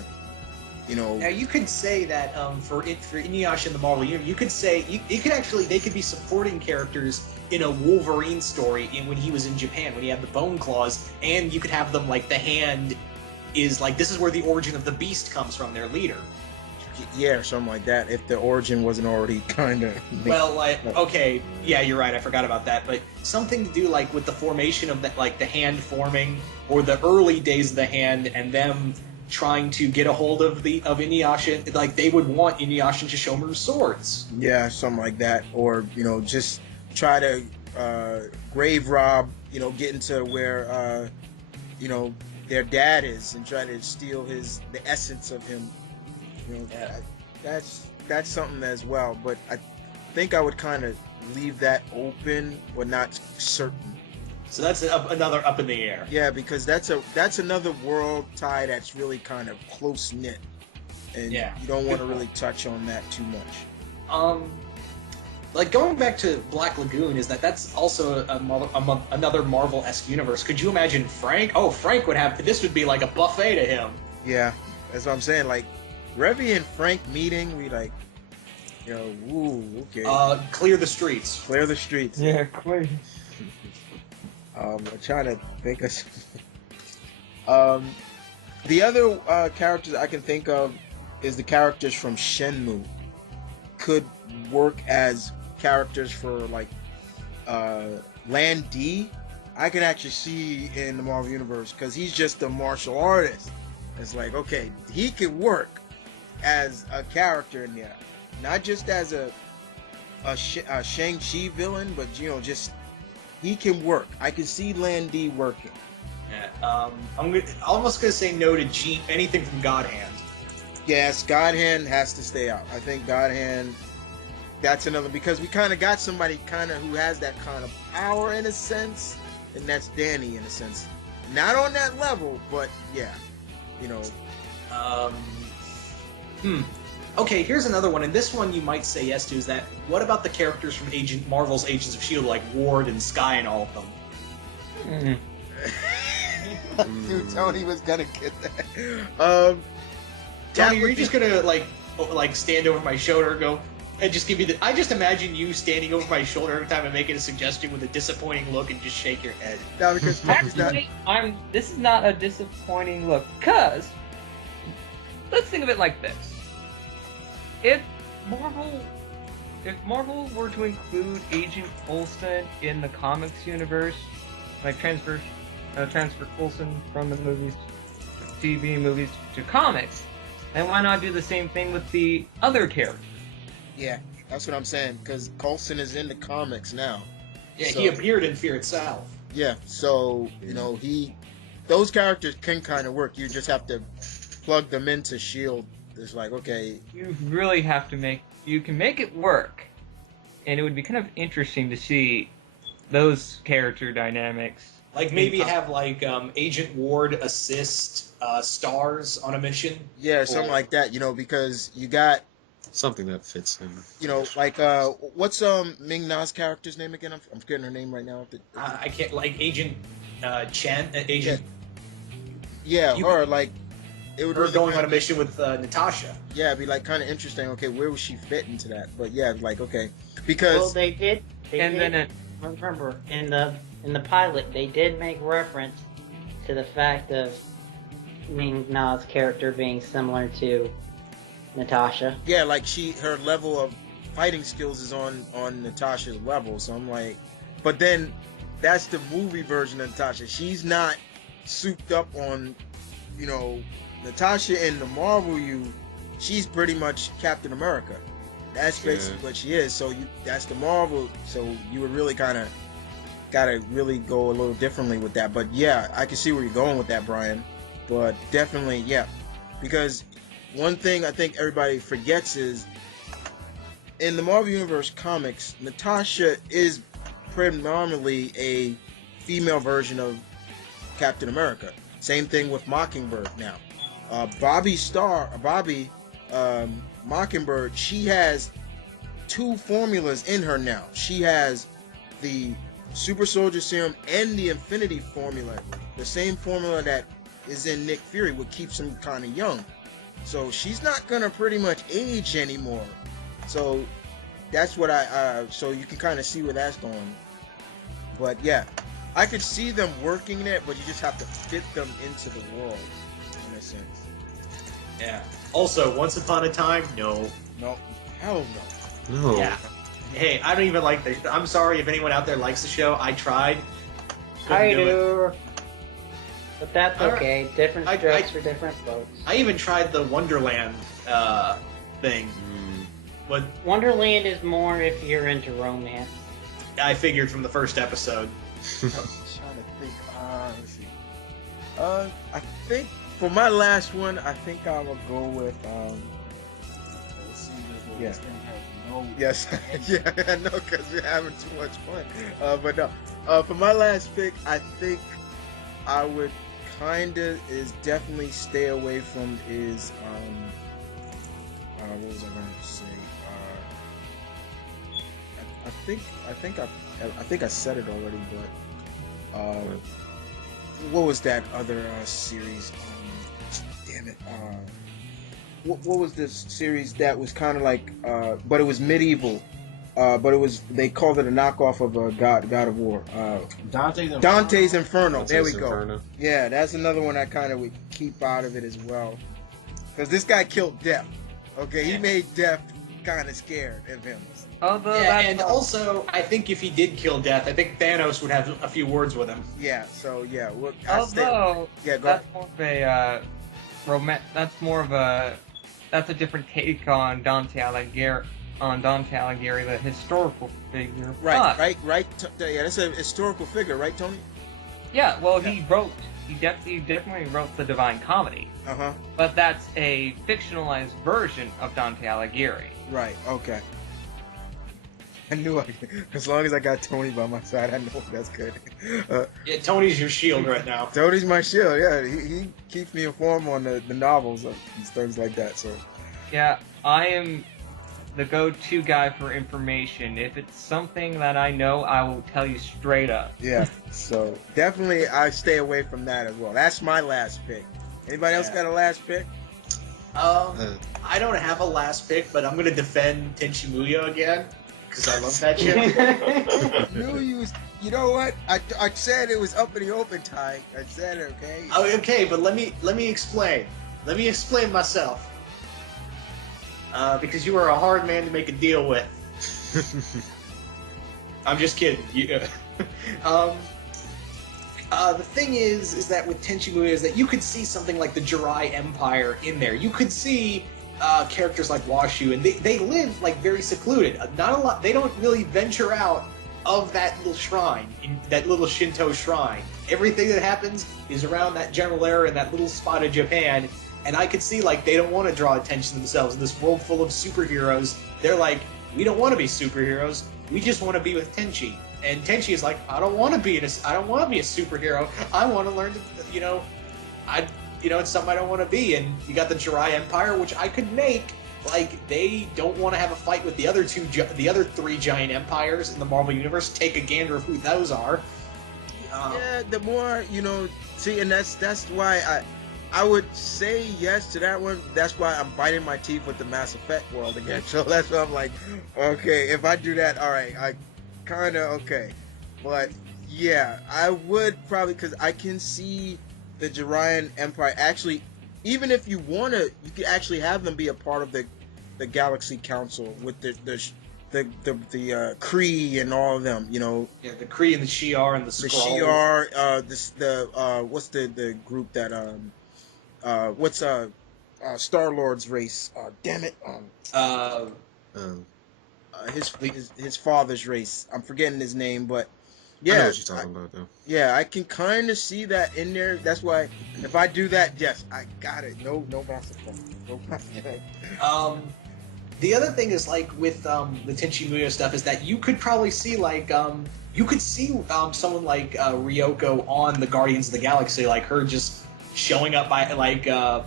Now you could say that for Inuyasha in the Marvel Universe, you could say they could be supporting characters in a Wolverine story when he was in Japan, when he had the bone claws, and you could have them like the hand is like, this is where the origin of the Beast comes from, their leader. Yeah, or something like that. If the origin wasn't already kind of. Well, like, okay, yeah, you're right. I forgot about that. But something to do like with the formation of the hand forming, or the early days of the hand, and them trying to get a hold of Inuyasha. Like they would want Inuyasha and Shishomaru's swords. Yeah, something like that, or just try to grave rob. Get into where their dad is and try to steal the essence of him. Yeah. That's something as well. But I think I would kind of leave that open, but not certain. So that's another up in the air. Yeah, because that's another world tie that's really kind of close knit, and Yeah. you don't want to really touch on that too much. Like going back to Black Lagoon, is that's also another Marvel-esque universe. Could you imagine Frank? Oh, Frank would have this would be like a buffet to him. Yeah, that's what I'm saying. Like Revy and Frank meeting, we like, ooh, okay. Clear the streets. Clear the streets. Yeah, quite. I'm trying to think of the other characters I can think of is the characters from Shenmue. Could work as characters for like Lan D. I can actually see in the Marvel Universe because he's just a martial artist. It's like, okay, he could work as a character in there, not just as a Shang-Chi villain, but just he can work. I can see Lan D working. Yeah. I'm almost gonna say no to anything from God Hand. Yes, God Hand has to stay out. I think God Hand, that's another, because we kind of got somebody kind of who has that kind of power in a sense, and that's Danny in a sense. Not on that level, but yeah, Okay, here's another one, and this one you might say yes to. Is that what about the characters from Marvel's Agents of Shield, like Ward and Skye and all of them? Dude, Tony was gonna get that. Tony, are you just gonna like stand over my shoulder and go and just give me the? I just imagine you standing over my shoulder every time I make a suggestion with a disappointing look and just shake your head. No, because Actually, this is not a disappointing look, cause let's think of it like this: if Marvel were to include Agent Coulson in the comics universe, like transfer Coulson from the movies, TV movies to comics, then why not do the same thing with the other characters? yeah, that's what I'm saying. Because Coulson is in the comics now. Yeah, So- he appeared in Fear itself. Yeah, so those characters can kind of work. You just have to plug them into Shield. It's like, okay, You really have to you can make it work, and it would be kind of interesting to see those character dynamics. Like maybe have like Agent Ward assist Stars on a mission. yeah, something like that. Because you got, Something that fits him. like what's Ming Na's character's name again? I'm forgetting her name right now. I can't like Agent Chen, Agent. Yeah, You- or like it would Her really going on kinda- a mission with Natasha. Yeah, it'd be like kind of interesting. Okay, where would she fit into that? But yeah, like okay, because Well, they did. Remember, in the pilot, they did make reference to the fact of Ming Na's character being similar to Natasha. yeah, like her level of fighting skills is on Natasha's level. So I'm like, but then that's the movie version of Natasha. She's not souped up on, Natasha in the Marvel she's pretty much Captain America. That's basically what she is. So that's the Marvel. So you would really kind of gotta really go a little differently with that. But yeah, I can see where you're going with that, Brian. But definitely, yeah, because one thing I think everybody forgets is in the Marvel Universe comics, Natasha is predominantly a female version of Captain America. Same thing with Mockingbird now. Bobby Mockingbird, she has two formulas in her now. She has the Super Soldier Serum and the Infinity Formula. The same formula that is in Nick Fury, what keeps him kind of young. So she's not gonna pretty much age anymore. So that's what so you can kind of see where that's going. But yeah, I could see them working it, but you just have to fit them into the world in a sense. Yeah. Also, Once Upon a Time, no. No, hell no. No. Yeah. Hey, I don't even like the. I'm sorry if anyone out there likes the show. I tried. Couldn't I do it. do. But that's Alright. okay. Different I- strokes for different folks. I even tried the Wonderland thing, Mm. but Wonderland is more if you're into romance. I figured from the first episode. I'm trying to think. Let's see. I think for my last one, I think I will go with. Let's see this Yeah. this thing has no. Yes, yeah, I know, because we're having too much fun. But no, for my last pick, I think I would is definitely stay away from is what was I going to say? I think I said it already, but what was that other series? Damn it! What was this series that was kind of like, but it was medieval, but it was they called it a knockoff of God of War. Dante's Inferno. There we go. Inferno. Yeah, that's another one I kind of would keep out of it as well, because this guy killed Death. Okay, he made Death kind of scared of him. Although Yeah, that's and also, I think if he did kill Death, I think Thanos would have a few words with him. Yeah, so yeah, although yeah, go that's more of a that's a different take on Dante Alighieri, the historical figure. But, right. Yeah, that's a historical figure, right, Tony? Yeah, well, he definitely wrote the Divine Comedy, Uh-huh. but that's a fictionalized version of Dante Alighieri. Right. Okay. I knew as long as I got Tony by my side, I know that's good. Yeah, Tony's your shield right now. Tony's my shield. Yeah, he keeps me informed on the novels and things like that. So Yeah, I am the go-to guy for information. If it's something that I know, I will tell you straight up. yeah, so definitely I stay away from that as well. That's my last pick. Anybody else got a last pick? I don't have a last pick, but I'm going to defend Tenchi Muyo again, because I love that shit. Knew you. You know what? I said it was up in the open, Ty. I said it, okay. Oh, okay, but let me explain. Let me explain myself. Because you are a hard man to make a deal with. I'm just kidding. The thing is that with Tenchi Muyo is that you could see something like the Jirai Empire in there. You could see characters like Washu, and they live like very secluded. Not a lot. They don't really venture out of that little shrine, that little Shinto shrine. Everything that happens is around that general area in that little spot of Japan. And I could see like they don't want to draw attention to themselves in this world full of superheroes. They're like, we don't want to be superheroes. We just want to be with Tenchi. And Tenchi is like, I don't want to be a superhero. I want to learn to, it's something I don't want to be. And you got the Jirai Empire, which I could make. Like, they don't want to have a fight with the other three giant empires in the Marvel Universe. Take a gander of who those are. Yeah, the more see, and that's why I would say yes to that one. That's why I'm biting my teeth with the Mass Effect world again. So that's why I'm like, okay, if I do that, all right, I kind of okay. But yeah, I would probably, because I can see the Jirian Empire actually, even if you want to, you could actually have them be a part of the Galaxy Council with the Kree and all of them, Yeah, the Kree and the Shi'ar and the Skrulls. The Shi'ar, what's the group that what's Star-Lord's race? Damn it. His father's race. I'm forgetting his name, but yeah. I know what you're talking about, though. Yeah, I can kind of see that in there. That's why if I do that, yes, I got it. No Mass Effect. No Mass Effect. The other thing is like with the Tenchi Muyo stuff is that you could probably see like someone like Ryoko on the Guardians of the Galaxy, like her just showing up by her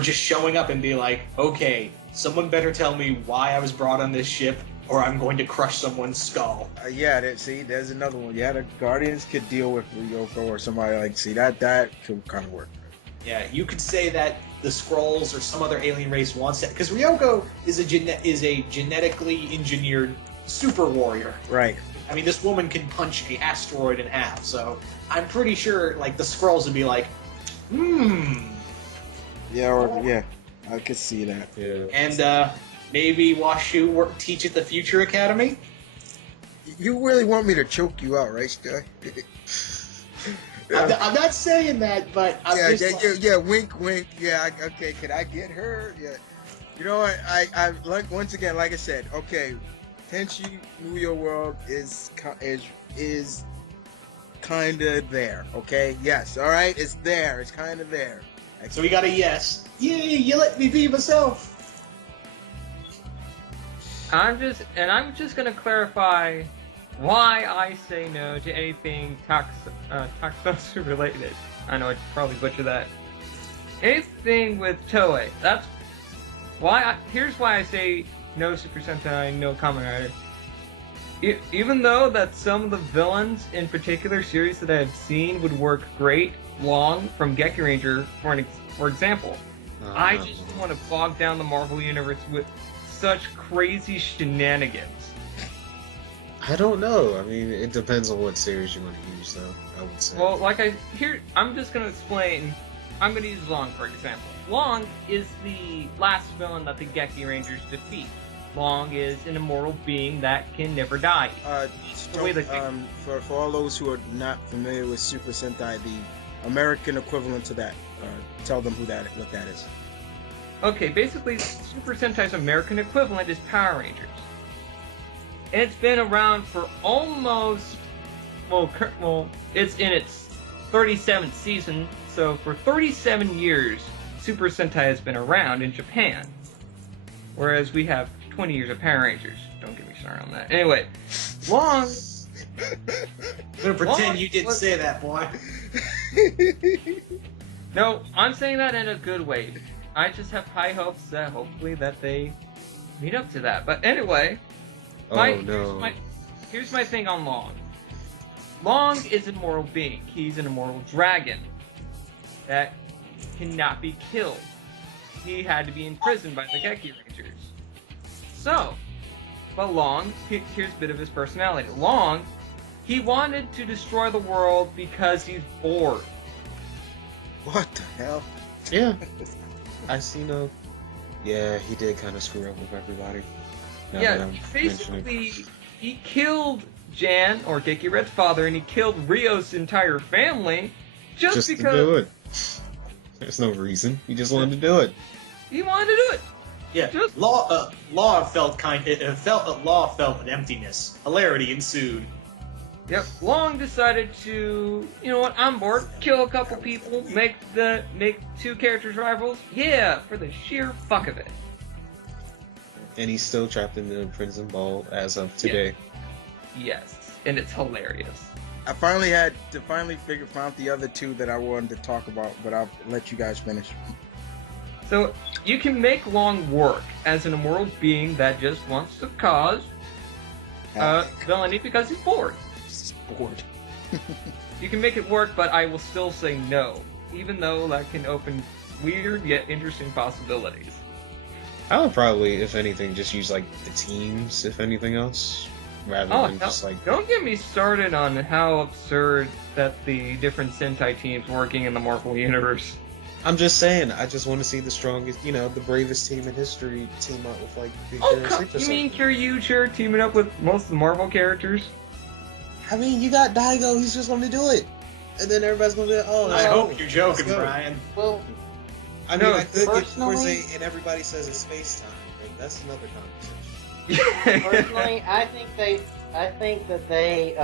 just showing up and be like, okay, someone better tell me why I was brought on this ship, or I'm going to crush someone's skull. There's another one. Yeah, the Guardians could deal with Ryoko or somebody like. See, that could kind of work. Yeah, you could say that the Skrulls or some other alien race wants it, because Ryoko is a genetically engineered super warrior. Right. I mean, this woman can punch an asteroid in half, so I'm pretty sure like the Skrulls would be like, Yeah, or yeah, I could see that. Yeah. And maybe Washu teach at the Future Academy. You really want me to choke you out, right, Sky? I'm not saying that, but I'm Yeah, just yeah, wink, wink. Yeah, okay. Could I get her? Yeah. You know what? I like once again, like I said. Okay, Tenchi Muyo World is kind of there. Okay. Yes. All right. It's there. It's kind of there. So we got a yes. Yay! You let me be myself. I'm just gonna clarify why I say no to anything Tokusatsu related. I know I probably butchered that. Anything with Toei. That's why. Here's why I say no Super Sentai, no Kamen Rider. Even though that some of the villains in particular series that I've seen would work great, Long from Geki Ranger, for example, I just want to bog down the Marvel Universe with such crazy shenanigans. I don't know. I mean, it depends on what series you want to use, though. I would say. Well, I'm just gonna explain. I'm gonna use Long for example. Long is the last villain that the Geki Rangers defeat. Long is an immortal being that can never die. For all those who are not familiar with Super Sentai, the American equivalent to that, tell them what that is. Okay, basically, Super Sentai's American equivalent is Power Rangers. And it's been around for almost, it's in its 37th season, so for 37 years, Super Sentai has been around in Japan. Whereas we have 20 years of Power Rangers. Don't get me started on that. Anyway, Long... I'm gonna pretend you didn't say that, boy. No, I'm saying that in a good way. I just have high hopes that hopefully that they meet up to that. But anyway, here's my thing on Long. Long is an immortal being. He's an immortal dragon that cannot be killed. He had to be imprisoned by the Geki Rangers. So, but Long, here's a bit of his personality. Long, he wanted to destroy the world because he's bored. What the hell? Yeah. I see no. Yeah, he did kind of screw up with everybody. Basically, he killed Jan, or Geki Red's father, and he killed Rio's entire family just because. To do it. There's no reason. He just wanted to do it. He wanted to do it. Yeah. Law felt an emptiness. Hilarity ensued. Yep, Long decided to, you know what, I'm bored, kill a couple people, make two characters rivals, yeah, for the sheer fuck of it. And he's still trapped in the prison ball as of today. Yes, and it's hilarious. I finally had to found the other two that I wanted to talk about, but I'll let you guys finish. So, you can make Long work as an immortal being that just wants to cause villainy because he's bored. Bored. You can make it work, but I will still say no, even though that can open weird yet interesting possibilities. I would probably, if anything, just use like the teams, if anything else, rather than just like. Don't get me started on how absurd that the different Sentai teams working in the Marvel universe. I'm just saying, I just want to see the strongest, the bravest team in history team up with like. You mean Kiryuger teaming up with most of the Marvel characters? I mean, you got Daigo, he's just going to do it. And then everybody's going to be like, oh, I hope you're joking, Brian. Well, I mean, I could get personally- Forza and everybody says it's space time. Like, that's another conversation. Personally, I think that they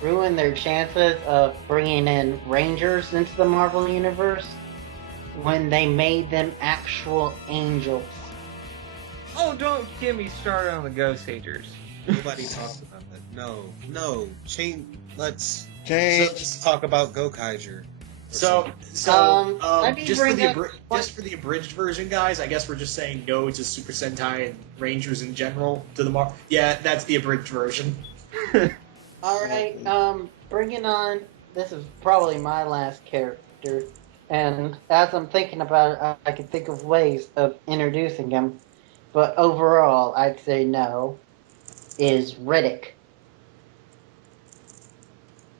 ruined their chances of bringing in Rangers into the Marvel Universe when they made them actual angels. Oh, don't get me started on the Ghost Agers. Nobody talks about that. No. Let's talk about Gokaiger. Let me just bring for the abridged version, guys. I guess we're just saying no to Super Sentai and Rangers in general to the Marvel. Yeah, that's the abridged version. All right, bringing on. This is probably my last character, and as I'm thinking about it, I can think of ways of introducing him, but overall, I'd say no. Is Riddick.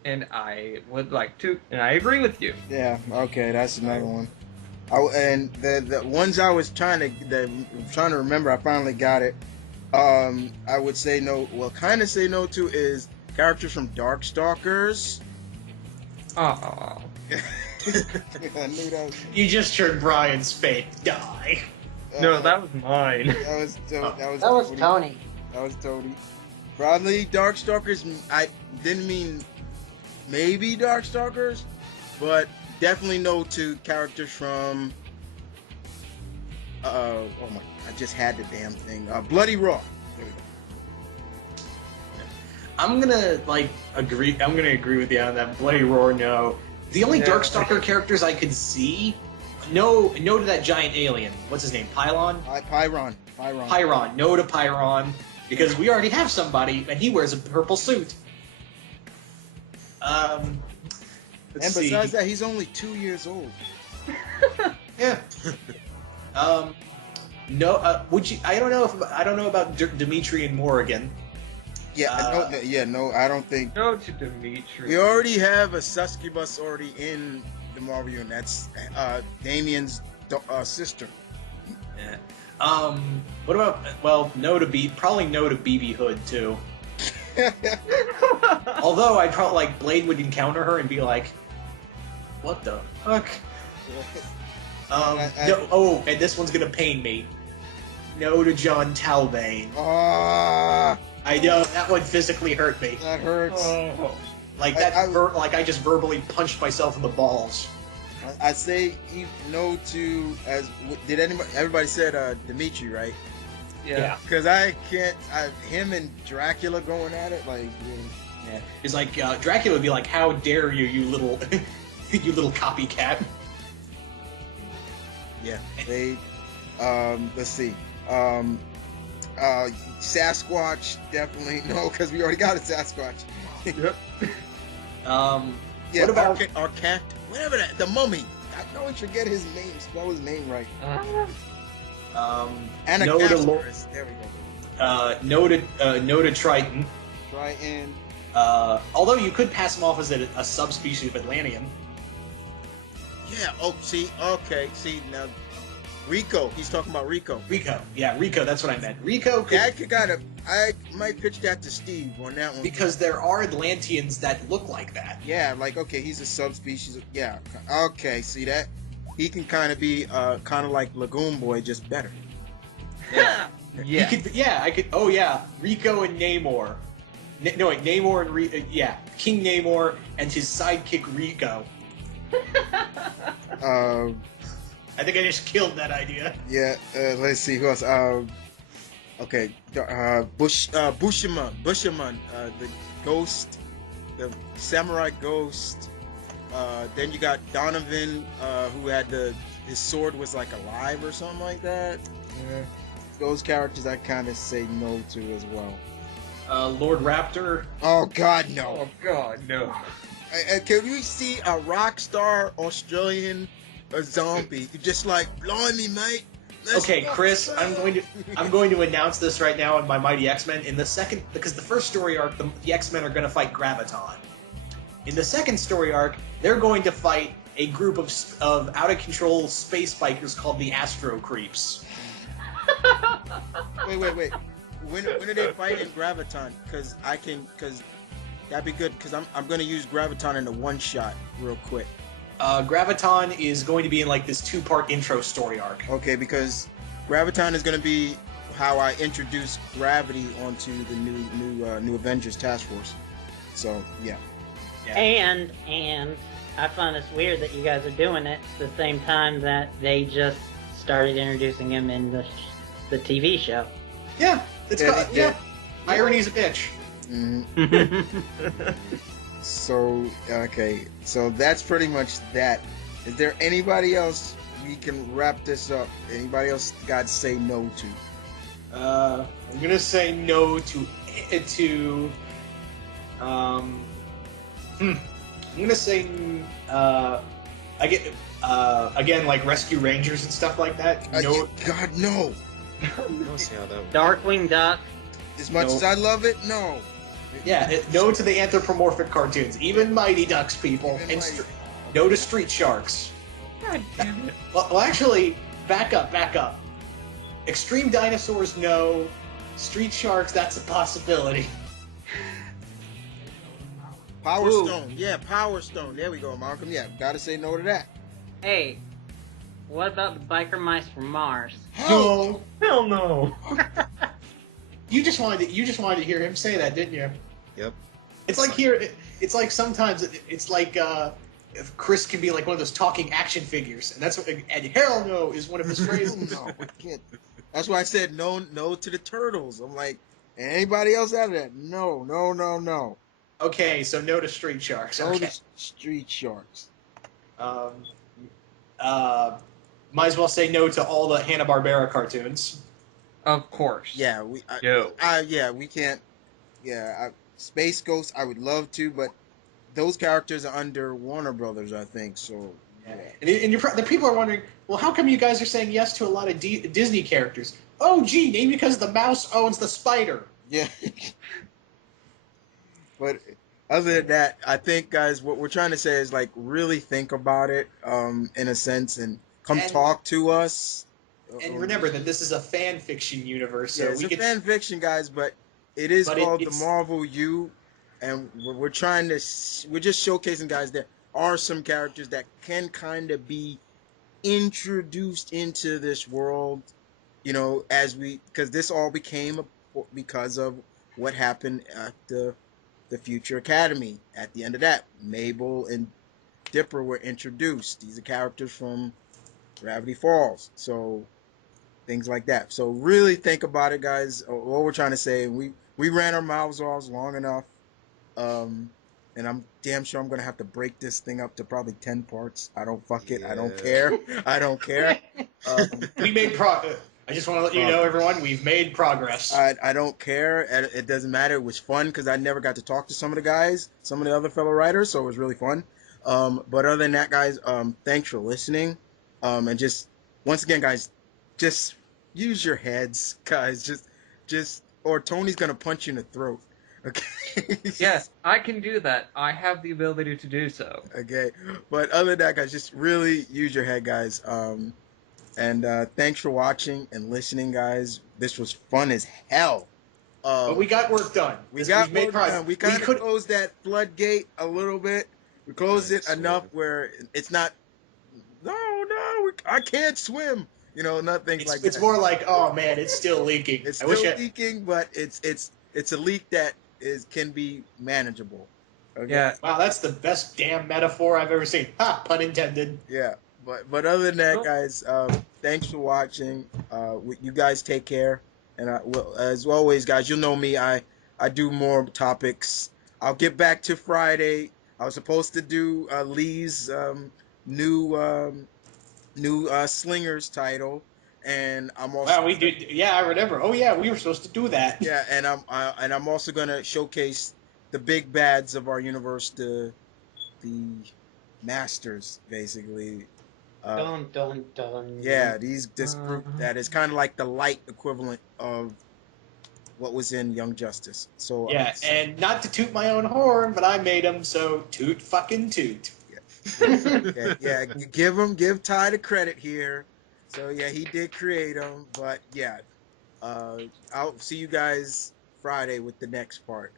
And I would like to, and I agree with you. Yeah, okay, that's another one. And the ones I was trying to remember, I finally got it. I would say no. Well, kind of say no to is characters from Darkstalkers. Oh. I knew that was. You just heard Brian's fate die. No, that was mine. That was Tony. That was Tony. Probably Darkstalkers. I didn't mean maybe Darkstalkers, but definitely no to characters from. Oh my! I just had the damn thing. Bloody Raw. There we go. I'm gonna agree. I'm gonna agree with you on that. Bloody Roar, no. The only Yeah. Darkstalker characters I could see, no to that giant alien. What's his name? Pylon. Pyron. Pyron. No to Pyron, because we already have somebody, and he wears a purple suit. Let's And see. besides that, he's only 2 years old. Yeah. No. Would you? I don't know about Dimitri and Morrigan. Yeah, I don't think. No to Dimitri. We already have a Succubus already in the Marvel universe. That's Damien's sister. Yeah. What about? Well, probably no to BB Hood too. Although I'd probably Blade would encounter her and be like, "What the fuck?" No, and this one's gonna pain me. No to John Talbane. I know that one physically hurt me. That hurts. Oh. I just verbally punched myself in the balls. I say no to everybody said Dimitri, right? Yeah. Because I can't. Him and Dracula going at it Yeah. It's like Dracula would be like, "How dare you, you little, you little copycat." Yeah. They. Let's see. Sasquatch definitely no, because we already got a Sasquatch. Yep. Yeah. What about Arcat? Whatever that. The Mummy. I always forget his name. Spell his name right. Anacastorus. There we go. No to Triton. Triton. Although you could pass him off as a subspecies of Atlantean. Yeah. Oh, see. Okay. See now. Rico. He's talking about Rico. Rico. Yeah, Rico. That's what I meant. Rico could. Yeah, I might pitch that to Steve on that one. Because there are Atlanteans that look like that. Yeah, okay, he's a subspecies. Yeah. Okay. See that? He can kind of be kind of like Lagoon Boy, just better. Yeah. I could. Oh yeah, Rico and Namor. Namor and King Namor and his sidekick Rico. I think I just killed that idea. Yeah. Let's see who else. Okay. Bushiman, the ghost, the samurai ghost. Then you got Donovan, who had his sword was like alive or something like that. Yeah. Those characters I kind of say no to as well. Lord Raptor. Oh God, no. Oh God, no. Can we see a rock star Australian zombie? Just like, blimey, mate. Okay, Chris, I'm going to announce this right now in my Mighty X-Men. In the second, because the first story arc, the X-Men are going to fight Graviton. In the second story arc, they're going to fight a group of out of control space bikers called the Astro Creeps. Wait. When are they fighting Graviton? Because that'd be good. Because I'm going to use Graviton in a one shot real quick. Graviton is going to be in this 2-part intro story arc. Okay, because Graviton is going to be how I introduce Gravity onto the new Avengers Task Force. So yeah. And I find this weird that you guys are doing it at the same time that they just started introducing him in the TV show. Yeah, irony's a bitch. Mm-hmm. So so that's pretty much that. Is there anybody else we can wrap this up? Anybody else got to say no to? I'm gonna say no to. I'm gonna say again Rescue Rangers and stuff like that. No. God, no. Don't see how that would Darkwing Duck. As much as I love it, no. Yeah, no to the anthropomorphic cartoons, even Mighty Ducks, people, Even and Mighty- no to Street Sharks. God damn it. Well, actually, back up. Extreme dinosaurs, no. Street sharks, that's a possibility. Power Ooh. Stone. Yeah, Power Stone. There we go, Malcolm. Yeah, gotta say no to that. Hey, what about the biker mice from Mars? No. Hell no. You just wanted to hear him say that, didn't you? Yep. It's like it's like sometimes it's like if Chris can be like one of those talking action figures, and that's what, and hell no is one of his phrases. No, we can't. That's why I said no to the turtles. I'm like, and anybody else out of that? No. Okay, so no to street sharks. No Okay. to street sharks. Um, might as well say no to all the Hanna-Barbera cartoons. Of course. Yeah, No. we can't. Yeah, Space Ghost. I would love to, but those characters are under Warner Brothers, I think. So yeah. And the people are wondering, well, how come you guys are saying yes to a lot of Disney characters? Oh, gee, maybe because the mouse owns the spider. Yeah. But other than that, I think, guys, what we're trying to say is like really think about it, in a sense, and come And- talk to us. And remember that this is a fan fiction universe, so Yeah, it's we a could. fan fiction, guys, but it is But called the it's- Marvel U, and we're trying to we're just showcasing, guys, there are some characters that can kind of be introduced into this world, as because this all became because of what happened at the Future Academy. At the end of that, Mabel and Dipper were introduced. These are characters from Gravity Falls. So things like that. So really think about it, guys. What we're trying to say. We ran our mouths off long enough, and I'm damn sure I'm gonna have to break this thing up to probably 10 parts. I don't fuck it. I don't Yeah. care. I don't care. We made progress. I just want to let you know, everyone, we've made progress. I don't care. It doesn't matter. It was fun because I never got to talk to some of the guys, some of the other fellow writers, so it was really fun. But other than that, guys, thanks for listening. And just once again, guys, just use your heads, guys. Or Tony's gonna punch you in the throat. Okay. Yes, I can do that. I have the ability to do so. Okay. But other than that, guys, just really use your head, guys. And thanks for watching and listening, guys. This was fun as hell. But we got work done. We We've made progress. done. We kind of closed that floodgate a little bit. We closed it Nice, enough yeah. where it's not. No, I can't swim. Nothing like that. It's more like, oh man, it's still leaking. It's I wish still leaking, but it's a leak that can be manageable. Okay? Yeah. Wow, that's the best damn metaphor I've ever seen. Ha, pun intended. Yeah. But other than that, Well- guys, thanks for watching. You guys take care. And as always, guys, you know me. I do more topics. I'll get back to Friday. I was supposed to do Lee's new Slingers title, and I'm also Wow, we did. Yeah, I remember. Oh yeah, we were supposed to do that. yeah, and I'm also gonna showcase the big bads of our universe, the masters, basically. Dun dun dun. Yeah, this group that is kind of like the light equivalent of what was in Young Justice. So Yeah, and not to toot my own horn, but I made them, so toot fucking toot. yeah, give Ty the credit here. So yeah, he did create them, but yeah, I'll see you guys Friday with the next part.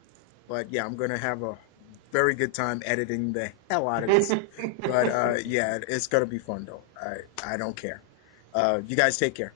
But yeah, I'm gonna have a very good time editing the hell out of this. But yeah, it's gonna be fun though. I don't care. You guys take care.